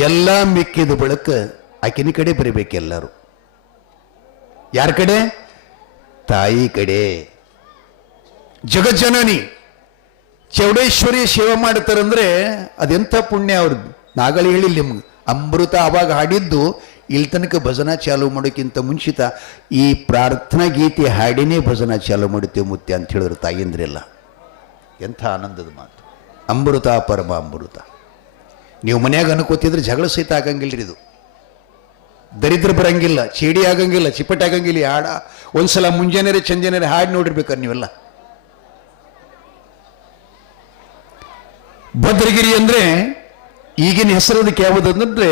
ಎಲ್ಲ ಮಿಕ್ಕಿದ ಬಳಕ ಆಕೆನ ಕಡೆ ಬರಬೇಕೆಲ್ಲರೂ. ಯಾರ ಕಡೆ? ತಾಯಿ ಕಡೆ. ಜಗಜ್ಜನನಿ ಚೌಡೇಶ್ವರಿ ಸೇವೆ ಮಾಡ್ತಾರಂದ್ರೆ ಅದೆಂಥ ಪುಣ್ಯ ಅವ್ರದ್ದು. ನಾಗಳಿ ಹೇಳಿಲ್ಲ ನಿಮ್ಗೆ, ಅಮೃತ ಅವಾಗ ಹಾಡಿದ್ದು ಇಲ್ಲಿ ತನಕ ಭಜನಾ ಚಾಲು ಮಾಡೋಕ್ಕಿಂತ ಮುಂಚಿತ ಈ ಪ್ರಾರ್ಥನಾ ಗೀತೆ ಹಾಡಿನೇ ಭಜನಾ ಚಾಲು ಮಾಡುತ್ತೇವೆ ಮುತ್ಯ ಅಂತ ಹೇಳಿದ್ರು ತಾಯಿಯಂದ್ರೆಲ್ಲ. ಎಂಥ ಆನಂದದ ಮಾತು. ಅಮೃತ ಪರಮ ಅಮೃತ. ನೀವು ಮನ್ಯಾಗ ಅನ್ಕೋತಿದ್ರೆ ಜಗಳ ಸಹಿತ ಆಗಂಗಿಲ್ಲ. ಇದು ದರಿದ್ರ ಬರಂಗಿಲ್ಲ, ಚೇಡಿ ಆಗಂಗಿಲ್ಲ, ಚಿಪ್ಪಟ ಆಗಂಗಿಲ್ಲ. ಹಾಡ ಒಂದ್ಸಲ ಮುಂಜಾನೆ ಚಂಜಾನೆ ಹಾಡು ನೋಡಿರ್ಬೇಕಾರೆ ನೀವೆಲ್ಲ. ಭದ್ರಗಿರಿ ಅಂದ್ರೆ ಈಗಿನ ಹೆಸರದಕ್ಕೆ ಯಾವುದಂದ್ರೆ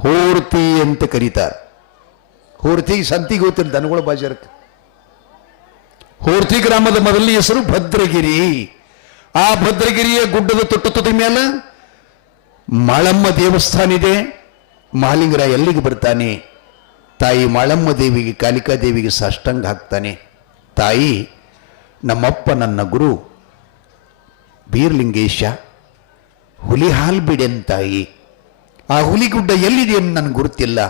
ಹೋರ್ತಿ ಅಂತ ಕರೀತಾರೆ. ಹೋರ್ತಿಗೆ ಸಂತಿಗೆ ಹೋಗ್ತಿಲ್ಲ ದನಗಳ ಬಾಜಾರಕ್ಕೆ. ಹೋರ್ತಿ ಗ್ರಾಮದ ಮೊದಲನೇ ಹೆಸರು ಭದ್ರಗಿರಿ. ಆ ಭದ್ರಗಿರಿಯ ಗುಡ್ಡದ ತುದಿ ಮೇಲೆ ಮಾಳಮ್ಮ ದೇವಸ್ಥಾನ ಇದೆ. ಮಹಾಲಿಂಗರಾಯ ಎಲ್ಲಿಗೆ ಬರ್ತಾನೆ, ತಾಯಿ ಮಾಳಮ್ಮ ದೇವಿಗೆ ಕಾಳಿಕಾ ದೇವಿಗೆ ಸಾಷ್ಟಾಂಗ ಹಾಕ್ತಾನೆ. ತಾಯಿ, ನಮ್ಮಪ್ಪ ನನ್ನ ಗುರು ಬೀರ್ಲಿಂಗೇಶ ಹುಲಿ ಹಾಲು ಬಿಡೆನ್ ತಾಯಿ. ಆ ಹುಲಿಗುಡ್ಡ ಎಲ್ಲಿದೆ ಅಂತ ನನಗೆ ಗುರುತಿಲ್ಲ.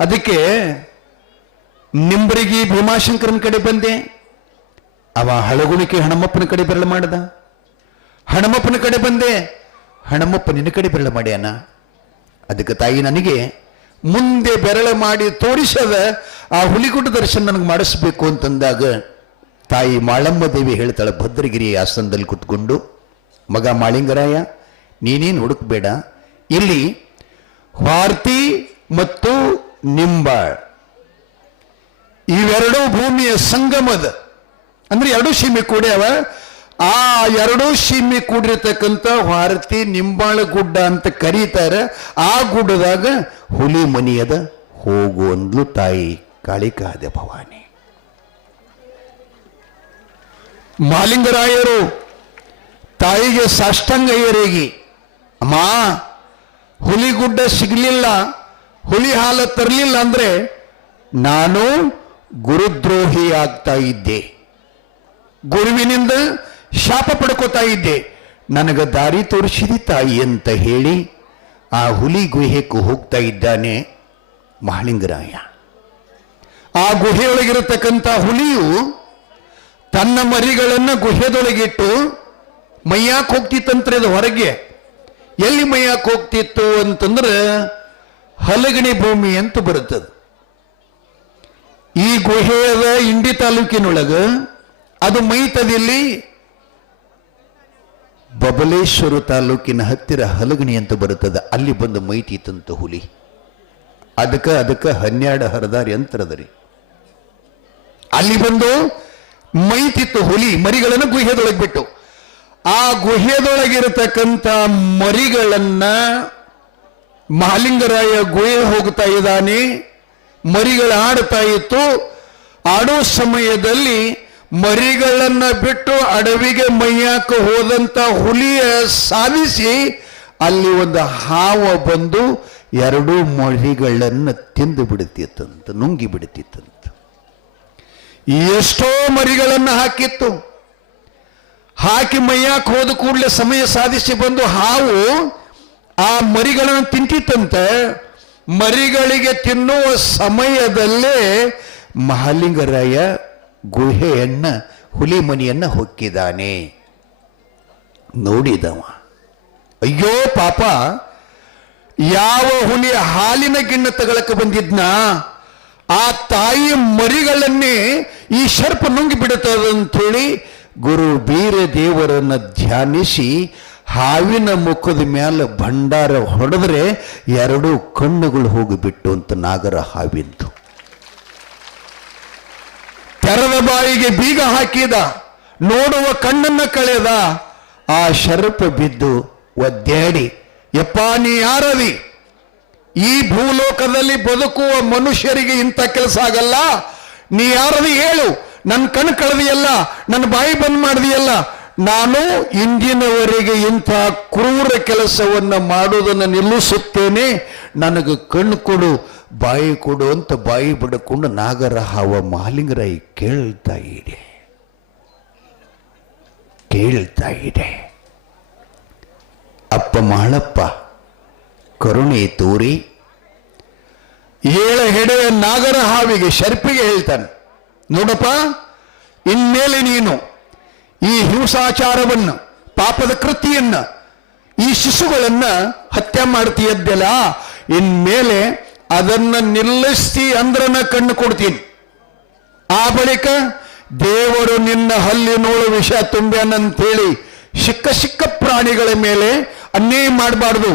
ಅದಕ್ಕೆ ನಿಂಬರಿಗೆ ಭೀಮಾಶಂಕರನ ಕಡೆ ಬಂದೆ. ಅವ ಹಳಗುಣಿಕೆ ಹಣಮಪ್ಪನ ಕಡೆ ಬೆರಳು ಮಾಡ್ದ. ಹಣಮಪ್ಪನ ಕಡೆ ಬಂದೆ, ಹಣಮಪ್ಪ ನಿನ್ನ ಕಡೆ ಬೆರಳು ಮಾಡ್ಯಾನ. ಅದಕ್ಕೆ ತಾಯಿ ನನಗೆ ಮುಂದೆ ಬೆರಳು ಮಾಡಿ ತೋರಿಸದ ಆ ಹುಲಿಗುಡ್ಡ ದರ್ಶನ ನನಗೆ ಮಾಡಿಸ್ಬೇಕು ಅಂತಂದಾಗ ತಾಯಿ ಮಾಳಮ್ಮ ದೇವಿ ಹೇಳ್ತಾಳೆ ಭದ್ರಗಿರಿ ಆಸನದಲ್ಲಿ ಕುತ್ಕೊಂಡು, ಮಗ ಮಾಳಿಂಗರಾಯ, ನೀನೇನು ಹುಡುಕಬೇಡ, ಇಲ್ಲಿ ವಾರ್ತಿ ಮತ್ತು ನಿಂಬಾಳ್ ಇವೆರಡೂ ಭೂಮಿಯ ಸಂಗಮದ ಅಂದ್ರೆ ಎರಡೂ ಸೀಮೆ ಕೂಡ್ಯಾವ. ಆ ಎರಡೂ ಸೀಮೆ ಕೂಡಿರ್ತಕ್ಕಂಥ ವಾರ್ತಿ ನಿಂಬಾಳ ಗುಡ್ಡ ಅಂತ ಕರೀತಾರೆ. ಆ ಗುಡ್ಡದಾಗ ಹುಲಿ ಮನಿಯದ, ಹೋಗು ಅಂದ್ಲು ತಾಯಿ ಕಾಳಿಕಾದೆ ಭವಾನಿ. ಮಾಲಿಂಗರಾಯರು ತಾಯಿಗೆ ಸಾಷ್ಟಾಂಗ ಏರಿಗಿ, ಅಮ್ಮ ಹುಲಿಗುಡ್ಡ ಸಿಗಲಿಲ್ಲ, ಹುಲಿ ಹಾಲ ತರಲಿಲ್ಲ ಅಂದ್ರೆ ನಾನು ಗುರುದ್ರೋಹಿ ಆಗ್ತಾ ಇದ್ದೆ, ಗುರುವಿನಿಂದ ಶಾಪ ಪಡ್ಕೋತಾ ಇದ್ದೆ, ನನಗೆ ದಾರಿ ತೋರಿಸಿದಿ ತಾಯಿ ಅಂತ ಹೇಳಿ ಆ ಹುಲಿ ಗುಹೆಗೂ ಹೋಗ್ತಾ ಇದ್ದಾನೆ ಮಹಾಲಿಂಗರಾಯ. ಆ ಗುಹೆಯೊಳಗಿರತಕ್ಕಂಥ ಹುಲಿಯು ತನ್ನ ಮರಿಗಳನ್ನು ಗುಹೆದೊಳಗಿಟ್ಟು ಮೈಯಾಕ್ ಹೋಗ್ತಿತ್ತಂತ್ರೆ. ಅದು ಹೊರಗೆ ಎಲ್ಲಿ ಮೈಯಾಕ್ ಹೋಗ್ತಿತ್ತು ಅಂತಂದ್ರೆ ಹಲಗಣಿ ಭೂಮಿ ಅಂತ ಬರುತ್ತದೆ. ಈ ಗುಹೆಯದ ಇಂಡಿ ತಾಲೂಕಿನೊಳಗ ಅದು ಮೈತದಲ್ಲಿ ಬಬಲೇಶ್ವರ ತಾಲೂಕಿನ ಹತ್ತಿರ ಹಲಗಣಿ ಅಂತ ಬರುತ್ತದೆ. ಅಲ್ಲಿ ಬಂದು ಮೈತಿತ್ತಂತ ಹುಲಿ. ಅದಕ್ಕೆ 12 ಹರದಾರಿ ಅಂತರದರಿ. ಅಲ್ಲಿ ಬಂದು ಮೈತಿತ್ತು ಹುಲಿ ಮರಿಗಳನ್ನು ಗುಹೆದೊಳಗೆ ಬಿಟ್ಟು. ಆ ಗುಹೆದೊಳಗಿರತಕ್ಕಂಥ ಮರಿಗಳನ್ನ ಮಹಾಲಿಂಗರಾಯ ಗುಹೆ ಹೋಗ್ತಾ ಇದ್ದಾನೆ. ಮರಿಗಳು ಆಡ್ತಾ ಇತ್ತು. ಆಡೋ ಸಮಯದಲ್ಲಿ ಮರಿಗಳನ್ನ ಬಿಟ್ಟು ಅಡವಿಗೆ ಮೈಯಾಕ ಹೋದಂತ ಹುಲಿಯ ಸಾಧಿಸಿ ಅಲ್ಲಿ ಒಂದು ಹಾವ ಬಂದು 2 ಮರಿಗಳನ್ನು ತಿಂದು ಬಿಡುತ್ತಿತ್ತಂತ, ನುಂಗಿ ಬಿಡುತ್ತಿತ್ತಂತ. ಎಷ್ಟೋ ಮರಿಗಳನ್ನು ಹಾಕಿತ್ತು. ಹಾಕಿ ಮೈಯಾಕ್ ಹೋದ ಕೂಡಲೇ ಸಮಯ ಸಾಧಿಸಿ ಬಂದು ಹಾವು ಆ ಮರಿಗಳನ್ನು ತಿಂತಿತ್ತಂತೆ. ಮರಿಗಳಿಗೆ ತಿನ್ನುವ ಸಮಯದಲ್ಲೇ ಮಹಾಲಿಂಗರಾಯ ಗುಹೆಯನ್ನ ಹುಲಿ ಮನಿಯನ್ನ ಹೊಕ್ಕಿದ್ದಾನೆ. ನೋಡಿದವ, ಅಯ್ಯೋ ಪಾಪ, ಯಾವ ಹುಲಿ ಹಾಲಿನ ಗಿಣ್ಣ ತಗೊಳಕ್ಕೆ ಬಂದಿದ್ನ ಆ ತಾಯಿ ಮರಿಗಳನ್ನೇ ಈ ಸರ್ಪ ನುಂಗಿ ಬಿಡುತ್ತದಂಥೇಳಿ ಗುರು ಬೀರ ದೇವರನ್ನ ಧ್ಯಾನಿಸಿ ಹಾವಿನ ಮುಖದ ಮೇಲೆ ಭಂಡಾರ ಹೊಡೆದ್ರೆ 2 ಕಣ್ಣುಗಳು ಹೋಗಿಬಿಟ್ಟು ಅಂತ ನಾಗರ ಹಾವಿಂದು. ತೆರೆದ ಬಾಯಿಗೆ ಬೀಗ ಹಾಕಿದ, ನೋಡುವ ಕಣ್ಣನ್ನ ಕಳೆದ. ಆ ಸರ್ಪ ಬಿದ್ದು ಒದ್ದಾಡಿ, ಯಪ್ಪ ನೀ ಯಾರದಿ? ಈ ಭೂಲೋಕದಲ್ಲಿ ಬದುಕುವ ಮನುಷ್ಯರಿಗೆ ಇಂಥ ಕೆಲಸ ಆಗಲ್ಲ, ನೀ ಯಾರದಿ ಹೇಳು, ನನ್ನ ಕಣ್ಣು ಕಳೆದಿಯಲ್ಲ, ನನ್ನ ಬಾಯಿ ಬಂದ್ ಮಾಡಿದೆಯಲ್ಲ, ನಾನು ಇಂದಿನವರೆಗೆ ಇಂಥ ಕ್ರೂರ ಕೆಲಸವನ್ನು ಮಾಡುವುದನ್ನು ನಿಲ್ಲಿಸುತ್ತೇನೆ, ನನಗೆ ಕಣ್ಣು ಕೊಡು, ಬಾಯಿ ಕೊಡು ಅಂತ ಬಾಯಿ ಬಿಡಕೊಂಡು ನಾಗರ ಹಾವ ಮಹಾಲಿಂಗರಾಯ ಕೇಳ್ತಾ ಇದೆ. ಅಪ್ಪ ಮಹಳಪ್ಪ ಕರುಣೆ ತೋರಿ 7 ಹೆಡೆಯ ನಾಗರ ಹಾವಿಗೆ ಶರ್ಪಿಗೆ ಹೇಳ್ತಾನೆ, ನೋಡಪ್ಪ, ಇನ್ಮೇಲೆ ನೀನು ಈ ಹಿಂಸಾಚಾರವನ್ನ, ಪಾಪದ ಕೃತಿಯನ್ನ, ಈ ಶಿಶುಗಳನ್ನ ಹತ್ಯೆ ಮಾಡ್ತೀಯದ್ದಲ್ಲ, ಇನ್ಮೇಲೆ ಅದನ್ನ ನಿಲ್ಲಿಸ್ತಿ ಅಂದ್ರನ ಕಣ್ಣು ಕೊಡ್ತೀನಿ. ಆ ಬಳಿಕ ದೇವರು ನಿನ್ನ ಹಲ್ಲಿನೋಳು ವಿಷ ತುಂಬ್ಯಾನಂತೇಳಿ ಸಿಕ್ಕ ಪ್ರಾಣಿಗಳ ಮೇಲೆ ಅನ್ಯಾಯ ಮಾಡಬಾರ್ದು,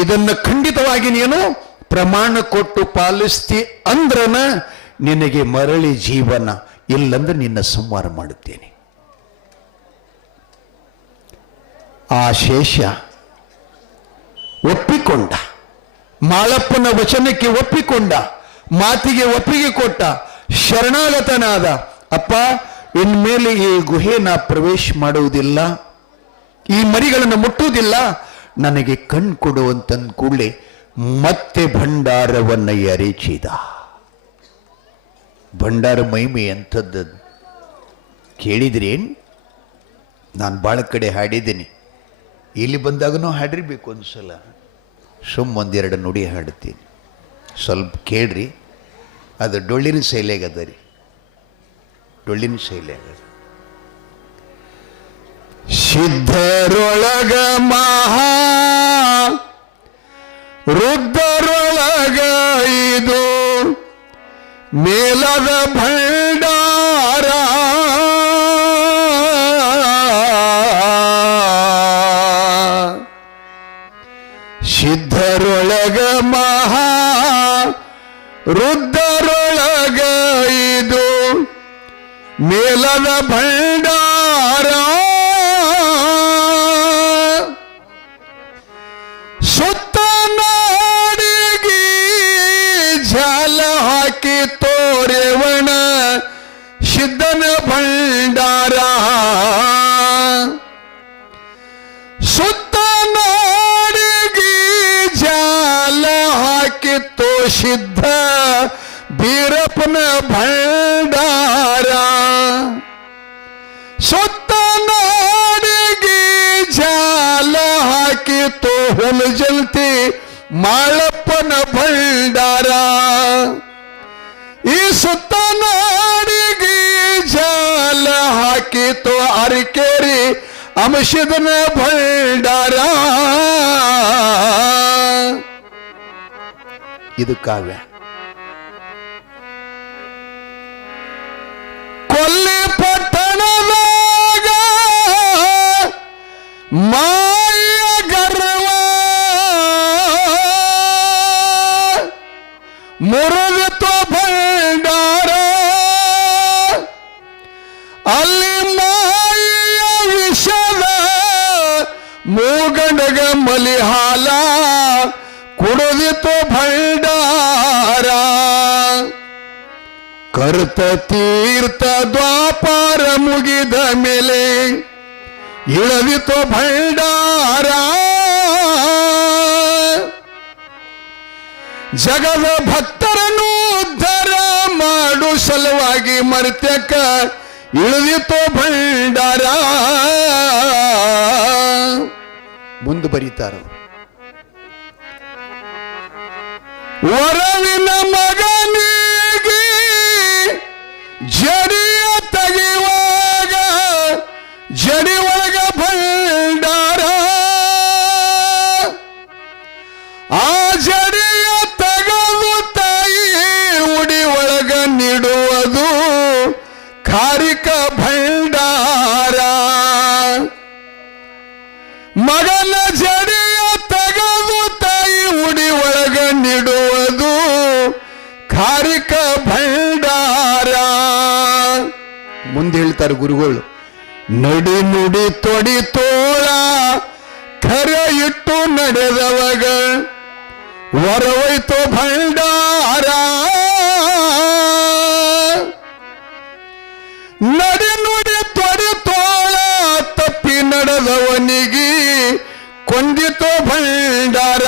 ಇದನ್ನ ಖಂಡಿತವಾಗಿ ನೀನು ಪ್ರಮಾಣ ಕೊಟ್ಟು ಪಾಲಿಸ್ತಿ ಅಂದ್ರನ ನಿನಗೆ ಮರಳಿ ಜೀವನ, ಇಲ್ಲಂದ್ರೆ ನಿನ್ನ ಸಂಹಾರ ಮಾಡುತ್ತೇನೆ. ಆ ಶೇಷ ಒಪ್ಪಿಕೊಂಡ, ಮಾಳಪ್ಪನ ವಚನಕ್ಕೆ ಒಪ್ಪಿಕೊಂಡ, ಮಾತಿಗೆ ಒಪ್ಪಿಗೆ ಕೊಟ್ಟ, ಶರಣಾಗತನಾದ. ಅಪ್ಪ, ಇನ್ಮೇಲೆ ಈ ಗುಹೆ ನಾ ಪ್ರವೇಶ ಮಾಡುವುದಿಲ್ಲ, ಈ ಮರಿಗಳನ್ನು ಮುಟ್ಟುವುದಿಲ್ಲ, ನನಗೆ ಕಣ್ ಕೊಡುವಂತಂದ ಕೂಡಲೇ ಮತ್ತೆ ಭಂಡಾರವನ್ನು ಎರಚಿದ. ಭಂಡಾರ ಮಹಿಮೆ ಅಂಥದ್ದು ಕೇಳಿದ್ರೇನು? ನಾನು ಭಾಳ ಕಡೆ ಹಾಡಿದ್ದೀನಿ, ಇಲ್ಲಿ ಬಂದಾಗನೂ ಹಾಡಿರ್ಬೇಕು ಒಂದ್ಸಲ. ಒಂದೆರಡು ನುಡಿ ಹಾಡ್ತೀನಿ, ಸ್ವಲ್ಪ ಕೇಳ್ರಿ. ಅದು ಡೊಳ್ಳಿನ ಶೈಲಿಯಾಗದ ರೀ, ಡೊಳ್ಳಿನ ಶೈಲಿಯಾಗದ. ಸಿದ್ಧರೊಳಗ ಮಹಾ ರುದ್ರರೊಳಗ ಇದು ಮೇಲದ ಭಂಡಾರ, ಸಿದ್ಧರೊಳಗ ಮಹಾ ರುದ್ರರೊಳಗ ಇದು ಮೇಲದ ಭಂಡಾರ, ಸುತ್ತ ನಾಡಿಗೆ ಜಾಲ ಹಾಕಿ ತೋರೆವಣ ಸಿದ್ಧನ ಭಂಡಾರ, ಸುತ್ತ ನಾಡಿಗೆ ಜಾಲ ಹಾಕಿ ತೋ ಸಿದ್ಧ ಬೀರಪ್ಪನ ಭಂಡಾರ, ಸುತ್ತ ನಾಡಿಗೆ ಜಾಲ ಹಾಕಿ ತೋ ಹುಲ್ ಜಲ್ತಿ ಮಾಳಪ್ಪನ ಭಂಡಾರ, ಈ ಸುತ್ತ ನಾಡಿಗೆ ಜಾಲ ಹಾಕಿ ತೋ ಅರಿಕೇರಿ ಅಂಶದನ ಭಂಡಾರ. ಇದು ಕಾವ್ಯ. ಕೊಲ್ಲಿ ಪಟ್ಟಣದಾಗ ಮಾಯ ಗರ್ವ ಮುರುಗಿತು ಭಂಡಾರ, ಅಲ್ಲಿ ಮಾಯ ವಿಷದ ಮೂಗಂಡಗ ಮಲಿಹಾಲ ಕುಡಿದಿತು ಭಂಡಾರ, ಕರ್ತ ತೀರ್ಥ ದ್ವಾಪಾರ ಮುಗಿದ ಮೇಲೆ ಇಳದಿತು ಭಂಡಾರ, ಜಗದ ಭಕ್ತರನ್ನು ಉದ್ಧಾರ ಮಾಡು ಸಲುವಾಗಿ ಮರ್ತ್ಯಕ್ಕ ಇಳಿದಿತು ಭಂಡಾರ. ಮುಂದೆ ಬರೀತಾರ, ವರವಿನ ಮಗನಿಗೆ ಜಡಿಯ ತೆಗೆಯುವಾಗ ಜಡಿ ಒಳಗ ಭಂಡಾರ ಆ ಜಡಿಯ ತೆಗೆದು ತಾಯಿ ಉಡಿ ಒಳಗ ನೀಡುವುದು ಕಾರಿಕ ಭಂಡಾರ ಮಗನ ಜಡಿಯ ತೆಗೆದು ತಾಯಿ ಉಡಿ ಒಳಗ ನೀಡುವುದು ಕಾರಿಕ ಭಂಡಾರ. ಮುಂದೆ ಹೇಳ್ತಾರೆ ಗುರುಗಳು, ನಡಿ ನುಡಿ ತೊಡಿ ತೋಳ ಕರೆ ಇಟ್ಟು ನಡೆದವಾಗ ಹೊರವೈತು ಭಂಡಾರ. ನಡಿ ನುಡಿ ತೊಡಿ ತೋಳ ತಪ್ಪಿ ನಡೆದವನಿಗೆ ಕೊಂದಿತು ಭಂಡಾರ.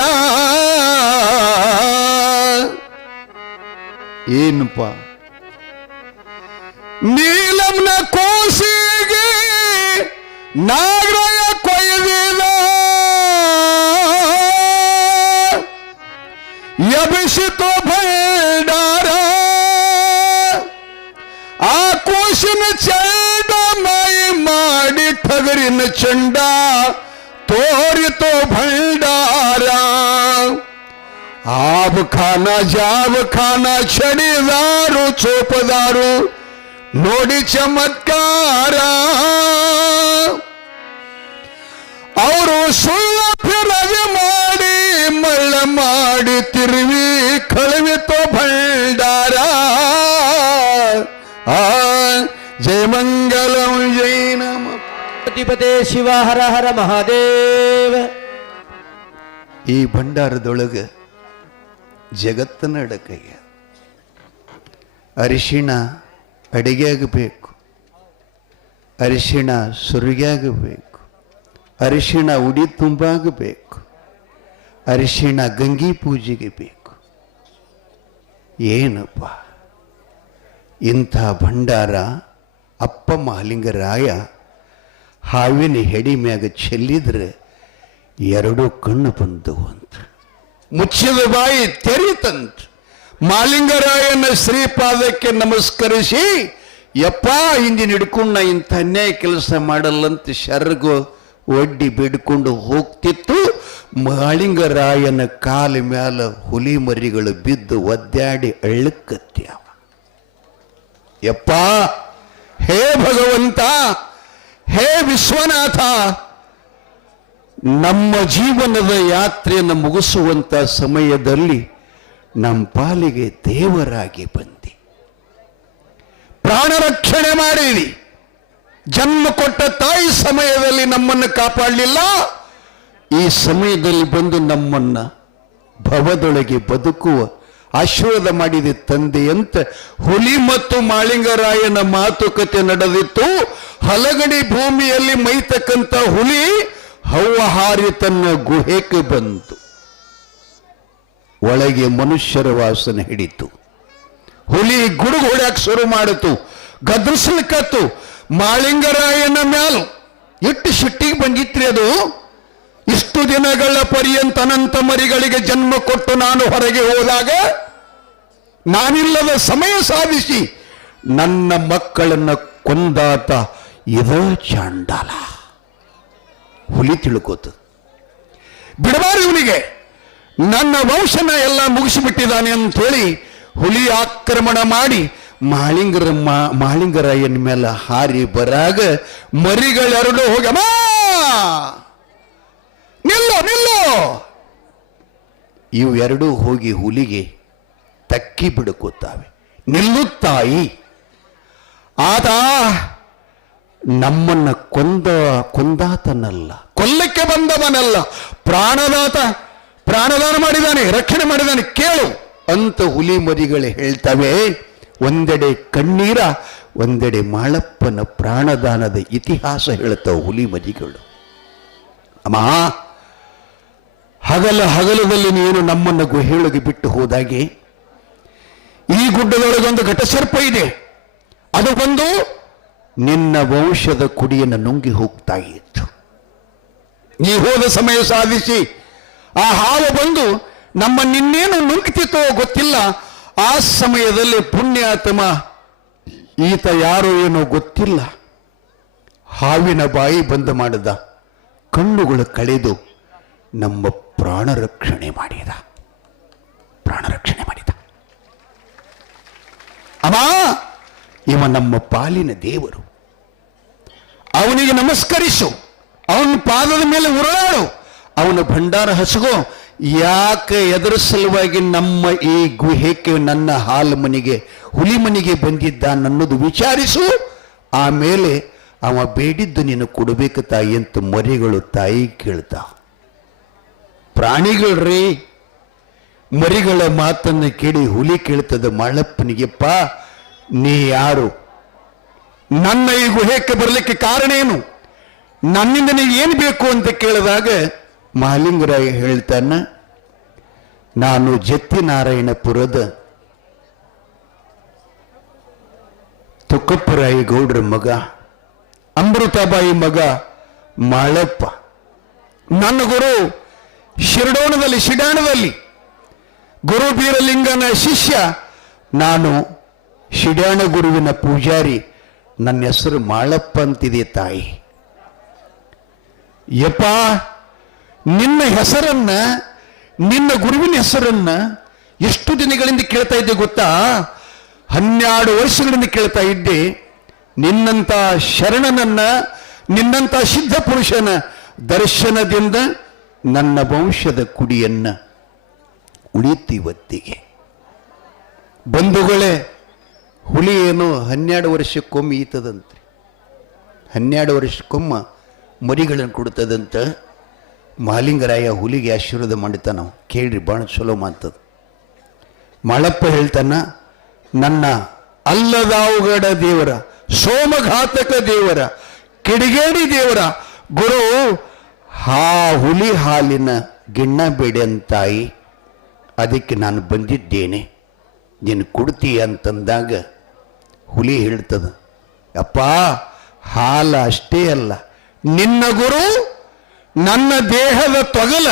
ಏನಪ್ಪ ನೀಲಂನ ಕೋಸಿಗೆ ನಾಗರಾಯ ಕೊಯ್ದಿದ ಎಬಿಸಿತು ಭಂಡಾರ. ಆ ಕೋಶಿನ ಚಂಡ ಮಾಯಿ ಮಾಡಿ ಟಗರಿನ ಚಂಡ ತೋರಿತು ಭಂಡಾರ. ಆಬ್ ಖಾನ ಜಾಬ್ ಖಾನ ಚಡಿದಾರು ಚೋಪದಾರು ನೋಡಿ ಚಮತ್ಕಾರ. ಅವರು ಸುಳ್ಳ ಫಿರವಿ ಮಾಡಿ ಮಳ್ಳ ಮಾಡಿ ತಿರುವಿ ಕಳುವಿತು ಭಂಡಾರ. ಜಯ ಮಂಗಲಂ ಜೈ ನಮ ಪತಿಪತೆ ಶಿವ ಹರ ಹರ ಮಹಾದೇವ. ಈ ಭಂಡಾರದೊಳಗ ಜಗತ್ತನ್ನ ಅಡಕಯ್ಯ. ಅರಿಶಿಣ ಅಡಿಗೆಯಾಗಬೇಕು, ಅರಿಶಿಣ ಸುರಿಗೆಯಾಗಬೇಕು, ಅರಿಶಿಣ ಉಡಿ ತುಂಬಾಗಬೇಕು, ಅರಿಶಿಣ ಗಂಗಿ ಪೂಜೆಗೆ ಬೇಕು. ಏನಪ್ಪ ಇಂಥ ಭಂಡಾರ ಅಪ್ಪ ಮಹಾಲಿಂಗರಾಯ ಹಾವಿನ ಹೆಡಿ ಮ್ಯಾಗ ಚೆಲ್ಲಿದ್ರೆ ಎರಡು ಕಣ್ಣು ಬಂದು ಅಂತ ಮುಚ್ಚಿದ ಬಾಯಿ ತೆರೀತಂತ. ಮಾಲಿಂಗರಾಯನ ಶ್ರೀಪಾದಕ್ಕೆ ನಮಸ್ಕರಿಸಿ, ಯಪ್ಪ ಹಿಂದಿನ ಹಿಡ್ಕೊಂಡು ನಾ ಇಂಥ ಅನ್ಯಾಯ ಕೆಲಸ ಮಾಡಲ್ಲಂತ ಶರ್ಗು ಒಡ್ಡಿ ಬಿಡ್ಕೊಂಡು ಹೋಗ್ತಿತ್ತು. ಮಾಲಿಂಗರಾಯನ ಕಾಲ ಮ್ಯಾಲ ಹುಲಿ ಮರಿಗಳು ಬಿದ್ದು ಒದ್ದಾಡಿ ಅಳ್ಳಕ್ಕತ್ಯಾವ. ಯಪ್ಪ, ಹೇ ಭಗವಂತ, ಹೇ ವಿಶ್ವನಾಥ, ನಮ್ಮ ಜೀವನದ ಯಾತ್ರೆಯನ್ನು ಮುಗಿಸುವಂತ ಸಮಯದಲ್ಲಿ ನಮ್ಮ ಪಾಲಿಗೆ ದೇವರಾಗಿ ಬಂದಿ, ಪ್ರಾಣ ರಕ್ಷಣೆ ಮಾಡಿದಿ. ಜನ್ಮ ಕೊಟ್ಟ ತಾಯಿ ಸಮಯದಲ್ಲಿ ನಮ್ಮನ್ನು ಕಾಪಾಡಲಿಲ್ಲ, ಈ ಸಮಯದಲ್ಲಿ ಬಂದು ನಮ್ಮನ್ನ ಭವದೊಳಗೆ ಬದುಕುವ ಆಶೀರ್ವಾದ ಮಾಡಿದೆ ತಂದೆ ಅಂತ ಹುಲಿ ಮತ್ತು ಮಾಳಿಂಗರಾಯನ ಮಾತುಕತೆ ನಡೆದಿತ್ತು. ಹಲಗಡಿ ಭೂಮಿಯಲ್ಲಿ ಮೈತಕ್ಕಂಥ ಹುಲಿ ಹವ್ವ ಹಾರಿ ತನ್ನ ಗುಹೆಗೆ ಬಂತು. ಒಳಗೆ ಮನುಷ್ಯರ ವಾಸನೆ ಹಿಡಿತು. ಹುಲಿ ಗುಡುಗು ಹೊಡ್ಯಾಕ್ ಶುರು ಮಾಡಿತು, ಗದರ್ಸ್ಲಿಕ್ಕತ್ತು. ಮಾಳಿಂಗರಾಯನ ಮ್ಯಾಲ ಎಷ್ಟು ಸಿಟ್ಟಿಗೆ ಬಂದಿತ್ರಿ ಅದು. ಇಷ್ಟು ದಿನಗಳ ಪರ್ಯಂತ ಅನಂತ ಮರಿಗಳಿಗೆ ಜನ್ಮ ಕೊಟ್ಟು ನಾನು ಹೊರಗೆ ಹೋದಾಗ ನಾನಿಲ್ಲದ ಸಮಯ ಸಾಧಿಸಿ ನನ್ನ ಮಕ್ಕಳನ್ನ ಕೊಂದಾತ ಇದ ಚಾಂಡಾಲ. ಹುಲಿ ತಿಳ್ಕೋತ ಬಿಡಬಾರ ಇವನಿಗೆ, ನನ್ನ ವಂಶನ ಎಲ್ಲ ಮುಗಿಸಿಬಿಟ್ಟಿದ್ದಾನೆ ಅಂತ ಹೇಳಿ ಹುಲಿ ಆಕ್ರಮಣ ಮಾಡಿ ಮಾಳಿಂಗರಾಯನ ಮೇಲೆ ಹಾರಿ ಬರಾಗ ಮರಿಗಳೆರಡು ಹೋಗಮ್ಮ ನಿಲ್ಲೋ ನಿಲ್ಲೋ, ಇವು ಎರಡೂ ಹೋಗಿ ಹುಲಿಗೆ ತಕ್ಕಿ ಬಿಡುಕುತ್ತಾವೆ. ನಿಲ್ಲುತ್ತಾಯಿ, ಆತ ನಮ್ಮನ್ನ ಕೊಂದಾತನಲ್ಲ, ಕೊಲ್ಲಕ್ಕೆ ಬಂದವನಲ್ಲ, ಪ್ರಾಣದಾನ ಮಾಡಿದಾನೆ, ರಕ್ಷಣೆ ಮಾಡಿದಾನೆ, ಕೇಳು ಅಂತ ಹುಲಿ ಮರಿಗಳೇ ಹೇಳ್ತವೆ. ಒಂದೆಡೆ ಕಣ್ಣೀರ, ಒಂದೆಡೆ ಮಾಳಪ್ಪನ ಪ್ರಾಣದಾನದ ಇತಿಹಾಸ ಹೇಳ್ತಾವೆ ಹುಲಿ ಮರಿಗಳು. ಅಮ್ಮ, ಹಗಲದಲ್ಲಿ ನೀನು ನಮ್ಮನ್ನು ಗುಹೆಯೊಳಗೆ ಬಿಟ್ಟು ಹೋದಾಗೆ ಈ ಗುಡ್ಡದೊಳಗೊಂದು ಘಟಸರ್ಪ ಇದೆ, ಅದು ಬಂದು ನಿನ್ನ ವಂಶದ ಕುಡಿಯನ್ನು ನುಂಗಿ ಹೋಗ್ತಾ ಇತ್ತು. ನೀ ಹೋದ ಸಮಯ ಸಾಧಿಸಿ ಆ ಹಾವು ಬಂದು ನಮ್ಮನ್ನಿನ್ನೇನು ನುಂಗ್ತಿತ್ತೋ ಗೊತ್ತಿಲ್ಲ. ಆ ಸಮಯದಲ್ಲಿ ಪುಣ್ಯಾತ್ಮ ಈತ ಯಾರೋ ಏನೋ ಗೊತ್ತಿಲ್ಲ, ಹಾವಿನ ಬಾಯಿ ಬಂದ್ ಮಾಡಿದ, ಕಣ್ಣುಗಳು ಕಳೆದು ನಮ್ಮ ಪ್ರಾಣ ರಕ್ಷಣೆ ಮಾಡಿದ. ಅಮ್ಮ, ಇವ ನಮ್ಮ ಪಾಲಿನ ದೇವರು. ಅವನಿಗೆ ನಮಸ್ಕರಿಸು, ಅವನ ಪಾದದ ಮೇಲೆ ಉರುಳಾಡು, ಅವನ ಭಂಡಾರ ಹಸಗೋ. ಯಾಕೆ ಎದರ ಸಲುವಾಗಿ ನಮ್ಮ ಈ ಗುಹೆಗೆ, ನನ್ನ ಹಾಲು ಮನೆಗೆ, ಹುಲಿ ಮನೆಗೆ ಬಂದಿದ್ದ ನನ್ನದು ವಿಚಾರಿಸು. ಆಮೇಲೆ ಅವ ಬೇಡಿದ್ದು ನೀನು ಕೊಡಬೇಕು ತಾಯಿ ಅಂತ ಮರಿಗಳು ತಾಯಿ ಕೇಳ್ತಾ. ಪ್ರಾಣಿಗಳ್ರಿ, ಮರಿಗಳ ಮಾತನ್ನು ಕೇಳಿ ಹುಲಿ ಕೇಳ್ತದ ಮಾಳಪ್ಪನಿಗೆಪ್ಪ, ನೀ ಯಾರು? ನನ್ನ ಈ ಗುಹೆಗೆ ಬರಲಿಕ್ಕೆ ಕಾರಣ ಏನು? ನನ್ನಿಂದ ನೀವು ಏನು ಬೇಕು ಅಂತ ಕೇಳಿದಾಗ ಮಹಾಲಿಂಗರಾಯ ಹೇಳ್ತಾನ, ನಾನು ಜತ್ತಿನಾರಾಯಣಪುರದ ತುಕ್ಕಪ್ಪರಾಯಿ ಗೌಡ್ರ ಮಗ, ಅಮೃತಾಬಾಯಿ ಮಗ ಮಾಳಪ್ಪ. ನನ್ನ ಗುರು ಶಿಡಾಣದಲ್ಲಿ ಗುರು ಬೀರಲಿಂಗನ ಶಿಷ್ಯ. ನಾನು ಶಿಡಾಣ ಗುರುವಿನ ಪೂಜಾರಿ. ನನ್ನ ಹೆಸರು ಮಾಳಪ್ಪ ಅಂತಿದೆ ತಾಯಿ. ಯಪ್ಪ, ನಿನ್ನ ಹೆಸರನ್ನ, ನಿನ್ನ ಗುರುವಿನ ಹೆಸರನ್ನ ಎಷ್ಟು ದಿನಗಳಿಂದ ಕೇಳ್ತಾ ಇದ್ದೆ ಗೊತ್ತಾ? 12 ವರ್ಷಗಳಿಂದ ಕೇಳ್ತಾ ಇದ್ದೆ. ನಿನ್ನಂತ ಶರಣನನ್ನ, ನಿನ್ನಂತ ಸಿದ್ಧ ಪುರುಷನ ದರ್ಶನದಿಂದ ನನ್ನ ವಂಶದ ಕುಡಿಯನ್ನ ಉಳಿತು ಇವತ್ತಿಗೆ. ಬಂಧುಗಳೇ, ಹುಲಿ ಏನೋ 12 ವರ್ಷಕ್ಕೊಮ್ಮೆ ಈತದಂತೆ. 12 ವರ್ಷಕ್ಕೊಮ್ಮ ಮರಿಗಳನ್ನು ಕೊಡ್ತದಂತ. ಮಹಾಲಿಂಗರಾಯ ಹುಲಿಗೆ ಆಶೀರ್ವಾದ ಮಾಡ್ತಾನ. ಕೇಳ್ರಿ, ಬಾಣ ಚಲೋ ಮಾತದ. ಮಾಳಪ್ಪ ಹೇಳ್ತಾನ, ನನ್ನ ಅಲ್ಲದಾವುಗಡ ದೇವರ, ಸೋಮಘಾತಕ ದೇವರ, ಕಿಡಿಗೇಡಿ ದೇವರ ಗುರು ಹುಲಿ ಹಾಲಿನ ಗಿಣ್ಣ ಬೇಡಿ ಅಂತಾಯಿ, ಅದಕ್ಕೆ ನಾನು ಬಂದಿದ್ದೇನೆ, ನೀನು ಕೊಡ್ತೀಯ ಅಂತಂದಾಗ ಹುಲಿ ಹೇಳ್ತದ, ಅಪ್ಪ ಹಾಲ ಅಷ್ಟೇ ಅಲ್ಲ, ನಿನ್ನ ಗುರು ನನ್ನ ದೇಹದ ತೊಗಲ,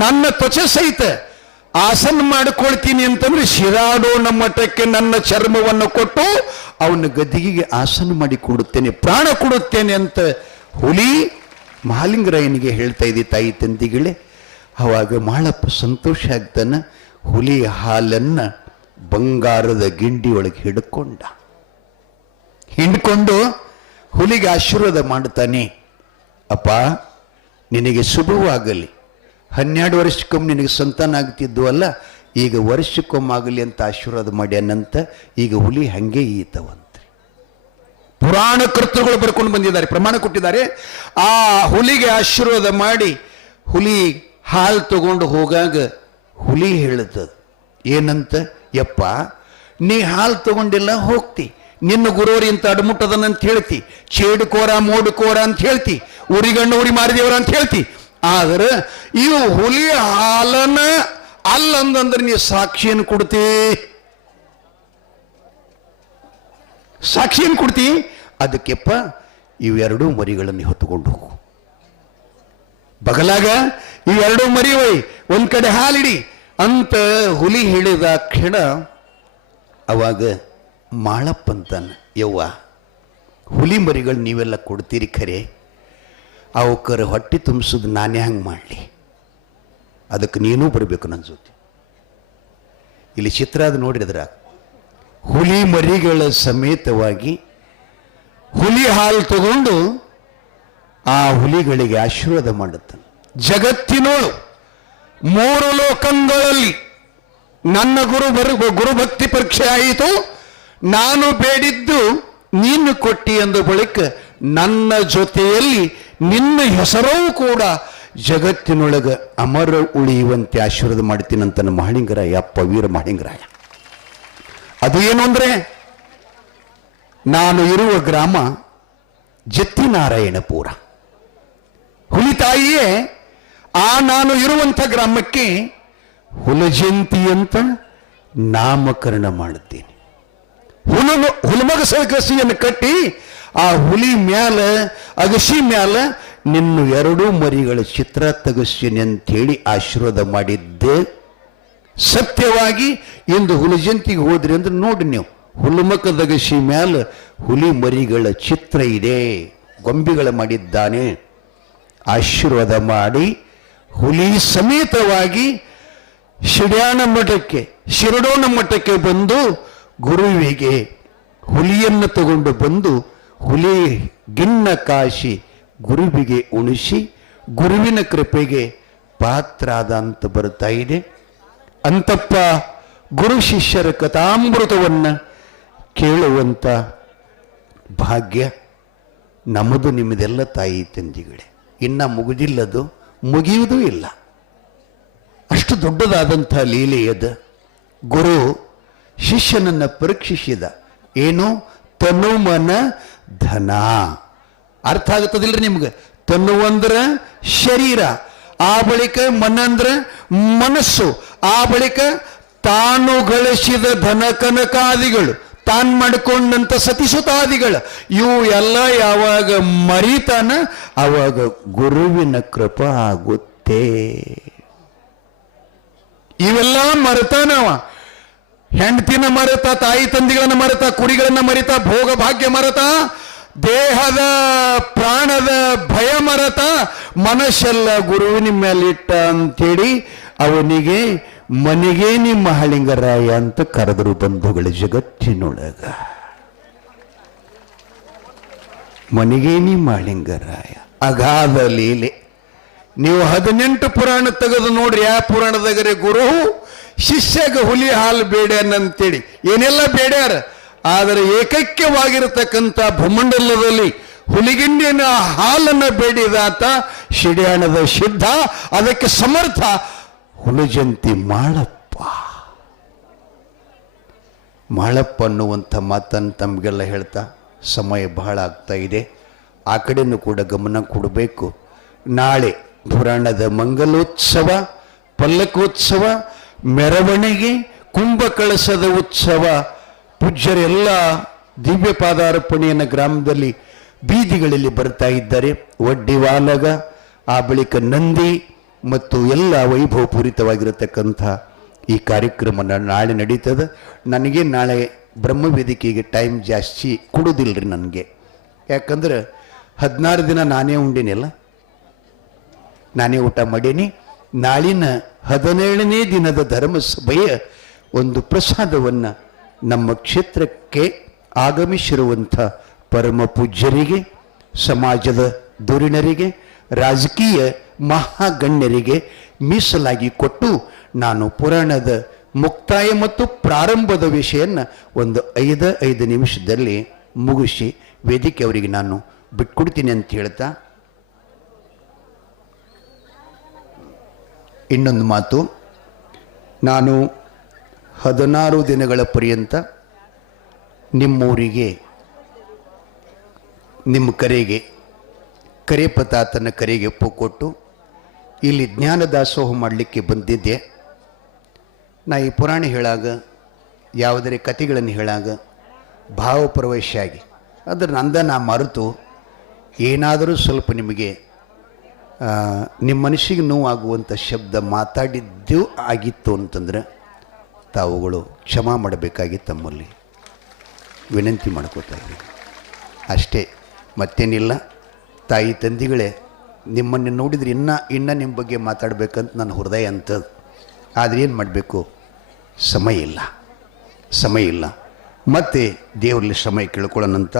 ನನ್ನ ತ್ವಚೆ ಸಹಿತ ಆಸನ ಮಾಡಿಕೊಳ್ತೀನಿ ಅಂತಂದ್ರೆ ಶಿರಾಡೋಣ ಮಠಕ್ಕೆ ನನ್ನ ಚರ್ಮವನ್ನು ಕೊಟ್ಟು ಅವನ ಗದ್ದಿಗೆಗೆ ಆಸನ ಮಾಡಿ ಕೊಡುತ್ತೇನೆ, ಪ್ರಾಣ ಕೊಡುತ್ತೇನೆ ಅಂತ ಹುಲಿ ಮಹಾಲಿಂಗರಾಯನಿಗೆ ಹೇಳ್ತಾ ಇದೆ. ತಾಯಿ ತಂದಿಗಳೇ, ಅವಾಗ ಮಾಳಪ್ಪ ಸಂತೋಷ ಆಗ್ತಾನ. ಹುಲಿ ಹಾಲನ್ನ ಬಂಗಾರದ ಗಿಂಡಿ ಒಳಗೆ ಹಿಂಡ್ಕೊಂಡು ಹುಲಿಗೆ ಆಶೀರ್ವಾದ ಮಾಡ್ತಾನೆ. ಅಪ್ಪ, ನಿನಗೆ ಶುಭವಾಗಲಿ. 12 ವರ್ಷಕ್ಕೊಮ್ಮೆ ನಿನಗೆ ಸಂತಾನ ಆಗ್ತಿದ್ದು ಅಲ್ಲ, ಈಗ ವರ್ಷಕ್ಕೊಮ್ಮಾಗಲಿ ಅಂತ ಆಶೀರ್ವಾದ ಮಾಡ್ಯಾನಂತ. ಈಗ ಹುಲಿ ಹಂಗೆ ಈತವಂತೆ. ಪುರಾಣ ಕರ್ತೃಗಳು ಬರ್ಕೊಂಡು ಬಂದಿದ್ದಾರೆ, ಪ್ರಮಾಣ ಕೊಟ್ಟಿದ್ದಾರೆ. ಆ ಹುಲಿಗೆ ಆಶೀರ್ವಾದ ಮಾಡಿ ಹುಲಿ ಹಾಲು ತಗೊಂಡು ಹೋಗಾಗ ಹುಲಿ ಹೇಳುತ್ತದ ಏನಂತ, ಯಪ್ಪ ನೀ ಹಾಲು ತಗೊಂಡಿಲ್ಲ ಹೋಗ್ತಿ, ನಿನ್ನ ಗುರುವರಿ ಅಂತ ಅಡಮುಟ್ಟದನಂತ ಹೇಳ್ತಿ, ಚೇಡುಕೋರ ಮೋಡುಕೋರ ಅಂತ ಹೇಳ್ತಿ, ಉರಿಗಣ್ಣು ಉರಿ ಮಾರಿದೇವರ ಅಂತ ಹೇಳ್ತಿ. ಆದ್ರೆ ಇವು ಹುಲಿ ಹಾಲನ ಅಲ್ಲಂದ್ರೆ ನೀ ಸಾಕ್ಷಿಯನ್ನು ಕೊಡ್ತಿ. ಅದಕ್ಕೆಪ್ಪ ಇವೆರಡೂ ಮರಿಗಳನ್ನು ಹೊತ್ತುಕೊಂಡು ಹೋಗು, ಬಗಲಾಗ ಇವೆರಡೂ ಮರಿ ಒಯ್, ಒಂದ್ ಕಡೆ ಹಾಲಿಡಿ ಅಂತ ಹುಲಿ ಹೇಳಿದ ಕ್ಷಣ ಅವಾಗ ಮಾಳಪ್ಪಂತಾನ, ಯವ್ವ ಹುಲಿ ಮರಿಗಳು ನೀವೆಲ್ಲ ಕೊಡ್ತೀರಿ ಖರೆ, ಅವಕ್ಕರ ಹೊಟ್ಟೆ ತುಂಬಿಸೋದು ನಾನೇ ಹಂಗೆ ಮಾಡಲಿ, ಅದಕ್ಕೆ ನೀನೂ ಬರಬೇಕು ನನ್ನ ಜೊತೆ. ಇಲ್ಲಿ ಚಿತ್ರ ಅದು ನೋಡಿದ್ರ, ಹುಲಿ ಮರಿಗಳ ಸಮೇತವಾಗಿ ಹುಲಿ ಹಾಲು ತಗೊಂಡು ಆ ಹುಲಿಗಳಿಗೆ ಆಶೀರ್ವಾದ ಮಾಡುತ್ತಾನೆ. ಜಗತ್ತಿನೋಳು 3 ಲೋಕಗಳಲ್ಲಿ ನನ್ನ ಗುರುಭಕ್ತಿ ಪರೀಕ್ಷೆ ಆಯಿತು, ನಾನು ಬೇಡಿದ್ದು ನೀನು ಕೊಟ್ಟಿ ಎಂದ ಬಳಿಕ ನನ್ನ ಜೊತೆಯಲ್ಲಿ ನಿನ್ನ ಹೆಸರೂ ಕೂಡ ಜಗತ್ತಿನೊಳಗ ಅಮರ ಉಳಿಯುವಂತೆ ಆಶೀರ್ವಾದ ಮಾಡ್ತೀನಂತ ನಮ್ಮ ಮಹಾಲಿಂಗರಾಯ, ಅಪ್ಪ ವೀರ ಮಹಾಲಿಂಗರಾಯ. ಅದು ಏನು ಅಂದ್ರೆ, ನಾನು ಇರುವ ಗ್ರಾಮ ಜತ್ತಿನಾರಾಯಣಪುರ. ಹುಲಿತಾಯಿಯೇ ನಾನು ಇರುವಂಥ ಗ್ರಾಮಕ್ಕೆ ಹುಲಜಂತಿ ಅಂತ ನಾಮಕರಣ ಮಾಡುತ್ತೇನೆ. ಹುಲಮಗಸ ಕಸಿಯನ್ನು ಕಟ್ಟಿ ಆ ಹುಲಿ ಮ್ಯಾಲ, ಅಗಸಿ ಮ್ಯಾಲ ನಿನ್ನ 2 ಮರಿಗಳ ಚಿತ್ರ ತೆಗಿಸ್ತೀನಿ ಅಂತೇಳಿ ಆಶೀರ್ವಾದ ಮಾಡಿದ್ದೆ. ಸತ್ಯವಾಗಿ ಇಂದು ಹುಲಿ ಜಯಂತಿಗೆ ಹೋದ್ರಿ ಅಂದ್ರೆ ನೋಡಿ ನೀವು, ಹುಲ್ಲುಮಕದಗಸಿ ಮ್ಯಾಲ ಹುಲಿ ಮರಿಗಳ ಚಿತ್ರ ಇದೆ, ಗೊಂಬೆಗಳ ಮಾಡಿದ್ದಾನೆ. ಆಶೀರ್ವಾದ ಮಾಡಿ ಹುಲಿ ಸಮೇತವಾಗಿ ಶಿರಡೋಣ ಮಠಕ್ಕೆ ಬಂದು ಗುರುವಿಗೆ ಹುಲಿಯನ್ನು ತಗೊಂಡು ಬಂದು ಹುಲಿ ಗಿನ್ನ ಕಾಶಿ ಗುರುವಿಗೆ ಉಣಿಸಿ ಗುರುವಿನ ಕೃಪೆಗೆ ಪಾತ್ರಾದ ಅಂತ ಬರ್ತಾ ಇದೆ. ಅಂತಪ್ಪ ಗುರು ಶಿಷ್ಯರ ಕಥಾಮೃತವನ್ನು ಕೇಳುವಂಥ ಭಾಗ್ಯ ನಮ್ಮದು ನಿಮ್ಮದೆಲ್ಲ ತಾಯಿ ತಂದಿಗಳೇ. ಇನ್ನು ಮುಗಿದಿಲ್ಲದು, ಮುಗಿಯುವುದೂ ಇಲ್ಲ. ಅಷ್ಟು ದೊಡ್ಡದಾದಂಥ ಲೀಲೆಯದು. ಗುರು ಶಿಷ್ಯನನ್ನು ಪರೀಕ್ಷಿಸಿದ. ಏನು? ತನು ಮನ ಧನ. ಅರ್ಥ ಆಗುತ್ತದಿಲ್ರಿ ನಿಮ್ಗೆ? ತನು ಅಂದ್ರ ಶರೀರ, ಆ ಬಳಿಕ ಮನ ಅಂದ್ರ ಮನಸ್ಸು, ಆ ಬಳಿಕ ತಾನು ಗಳಿಸಿದ ಧನ ಕನಕಾದಿಗಳು, ತಾನು ಮಾಡಿಕೊಂಡಂತ ಸತಿಸುತಾದಿಗಳು, ಇವು ಎಲ್ಲ ಯಾವಾಗ ಮರಿತಾನ ಅವಾಗ ಗುರುವಿನ ಕೃಪಾ ಆಗುತ್ತೆ. ಇವೆಲ್ಲ ಮರೆತಾನವ. ಹೆಂಡತಿನ ಮರೆತ, ತಾಯಿ ತಂದಿಗಳನ್ನ ಮರೆತ, ಕುರಿಗಳನ್ನ ಮರೆತ, ಭೋಗ ಭಾಗ್ಯ ಮರೆತ, ದೇಹದ ಪ್ರಾಣದ ಭಯ ಮರೆತ, ಮನಸ್ಸೆಲ್ಲ ಗುರುವಿನ ಮೇಲಿಟ್ಟ ಅಂತೇಳಿ ಅವನಿಗೆ ಮನೆಗೆ ನಿಮ್ಮ ಹಳಿಂಗರಾಯ ಅಂತ ಕರೆದರು ಬಂಧುಗಳ ಜಗತ್ತಿನೊಳಗ. ಮನೆಗೆ ನಿಮ್ಮ ಹಳಿಂಗರಾಯ. ಅಗಾಧ ಲೀಲೆ. ನೀವು 18 ಪುರಾಣ ತೆಗೆದು ನೋಡ್ರಿ. ಆ ಪುರಾಣದಾಗರೆ ಗುರು ಶಿಷ್ಯಗ ಹುಲಿ ಹಾಲು ಬೇಡ್ಯಾನಂತೇಳಿ ಏನೆಲ್ಲ ಬೇಡ್ಯಾರ. ಆದರೆ ಏಕೈಕ್ಯವಾಗಿರತಕ್ಕಂಥ ಭೂಮಂಡಲದಲ್ಲಿ ಹುಲಿಗಿಂಡಿನ ಹಾಲನ್ನು ಬೇಡಿದಾತ ಶಿಡ್ಯಾಣದ ಸಿದ್ಧ, ಅದಕ್ಕೆ ಸಮರ್ಥ ಹುಲಿಜಂತಿ ಮಾಳಪ್ಪ. ಮಾಳಪ್ಪ ಅನ್ನುವಂಥ ಮಾತನ್ನು ತಮಗೆಲ್ಲ ಹೇಳ್ತಾ ಸಮಯ ಬಹಳ ಆಗ್ತಾ ಇದೆ. ಆ ಕಡೆನೂ ಕೂಡ ಗಮನ ಕೊಡಬೇಕು. ನಾಳೆ ಪುರಾಣದ ಮಂಗಲೋತ್ಸವ, ಪಲ್ಲಕೋತ್ಸವ, ಮೆರವಣಿಗೆ, ಕುಂಭಕಳಸದ ಉತ್ಸವ. ಪೂಜ್ಯರೆಲ್ಲ ದಿವ್ಯ ಪಾದಾರ್ಪಣೆಯನ್ನು ಗ್ರಾಮದಲ್ಲಿ ಬೀದಿಗಳಲ್ಲಿ ಬರ್ತಾ ಇದ್ದಾರೆ. ವಡ್ಡಿ ವಾಲಗ, ಆ ಬಳಿಕ ನಂದಿ ಮತ್ತು ಎಲ್ಲ ವೈಭವಪೂರಿತವಾಗಿರತಕ್ಕಂಥ ಈ ಕಾರ್ಯಕ್ರಮ ನಾಳೆ ನಡೀತದೆ. ನನಗೆ ನಾಳೆ ಬ್ರಹ್ಮವೇದಿಕೆಗೆ ಟೈಮ್ ಜಾಸ್ತಿ ಕೊಡೋದಿಲ್ಲರಿ ನನಗೆ. ಯಾಕಂದ್ರೆ 16 ದಿನ ನಾನೇ ಉಂಡಿನಿಲ್ಲ, ನಾನೇ ಊಟ ಮಾಡೀನಿ. ನಾಳಿನ 17ನೇ ದಿನದ ಧರ್ಮಸಭೆಯ ಒಂದು ಪ್ರಸಾದವನ್ನು ನಮ್ಮ ಕ್ಷೇತ್ರಕ್ಕೆ ಆಗಮಿಸಿರುವಂಥ ಪರಮ ಪೂಜ್ಯರಿಗೆ, ಸಮಾಜದ ಧುರೀಣರಿಗೆ, ರಾಜಕೀಯ ಮಹಾಗಣ್ಯರಿಗೆ ಮೀಸಲಾಗಿ ಕೊಟ್ಟು ನಾನು ಪುರಾಣದ ಮುಕ್ತಾಯ ಮತ್ತು ಪ್ರಾರಂಭದ ವಿಷಯವನ್ನು ಒಂದು 5 ನಿಮಿಷದಲ್ಲಿ ಮುಗಿಸಿ ವೇದಿಕೆ ಅವರಿಗೆ ನಾನು ಬಿಟ್ಕೊಡ್ತೀನಿ ಅಂತ ಹೇಳ್ತಾ, ಇನ್ನೊಂದು ಮಾತು, ನಾನು 16 ದಿನಗಳ ಪರ್ಯಂತ ನಿಮ್ಮೂರಿಗೆ, ನಿಮ್ಮ ಕರೆಪತಾತನ ಕರೆಗೆ ಒಪ್ಪು ಕೊಟ್ಟು ಇಲ್ಲಿ ಜ್ಞಾನ ದಾಸೋಹ ಮಾಡಲಿಕ್ಕೆ ಬಂದಿದ್ದೆ. ನಾ ಈ ಪುರಾಣ ಹೇಳಾಗ, ಯಾವುದರ ಕಥೆಗಳನ್ನು ಹೇಳಾಗ ಭಾವಪ್ರವೇಶಾಗಿ ಅದರ ನಾ ಮರೆತು ಏನಾದರೂ ಸ್ವಲ್ಪ ನಿಮಗೆ ನಿಮ್ಮ ಮನಸ್ಸಿಗೆ ನೋವಾಗುವಂಥ ಶಬ್ದ ಮಾತಾಡಿದ್ದು ಆಗಿತ್ತು ಅಂತಂದ್ರೆ ತಾವುಗಳು ಕ್ಷಮಾ ಮಾಡಬೇಕಾಗಿ ತಮ್ಮಲ್ಲಿ ವಿನಂತಿ ಮಾಡ್ಕೋತಾ ಇದ್ದೀನಿ. ಅಷ್ಟೇ, ಮತ್ತೇನಿಲ್ಲ. ತಾಯಿ ತಂದಿಗಳೇ, ನಿಮ್ಮನ್ನು ನೋಡಿದ್ರೆ ಇನ್ನೂ ನಿಮ್ಮ ಬಗ್ಗೆ ಮಾತಾಡಬೇಕಂತ ನನ್ನ ಹೃದಯ ಅಂತದ್ದು. ಆದರೆ ಏನು ಮಾಡಬೇಕು? ಸಮಯ ಇಲ್ಲ. ಮತ್ತೆ ದೇವರಲ್ಲಿ ಸಮಯ ಕೇಳ್ಕೊಳ್ಳೋಣಂತ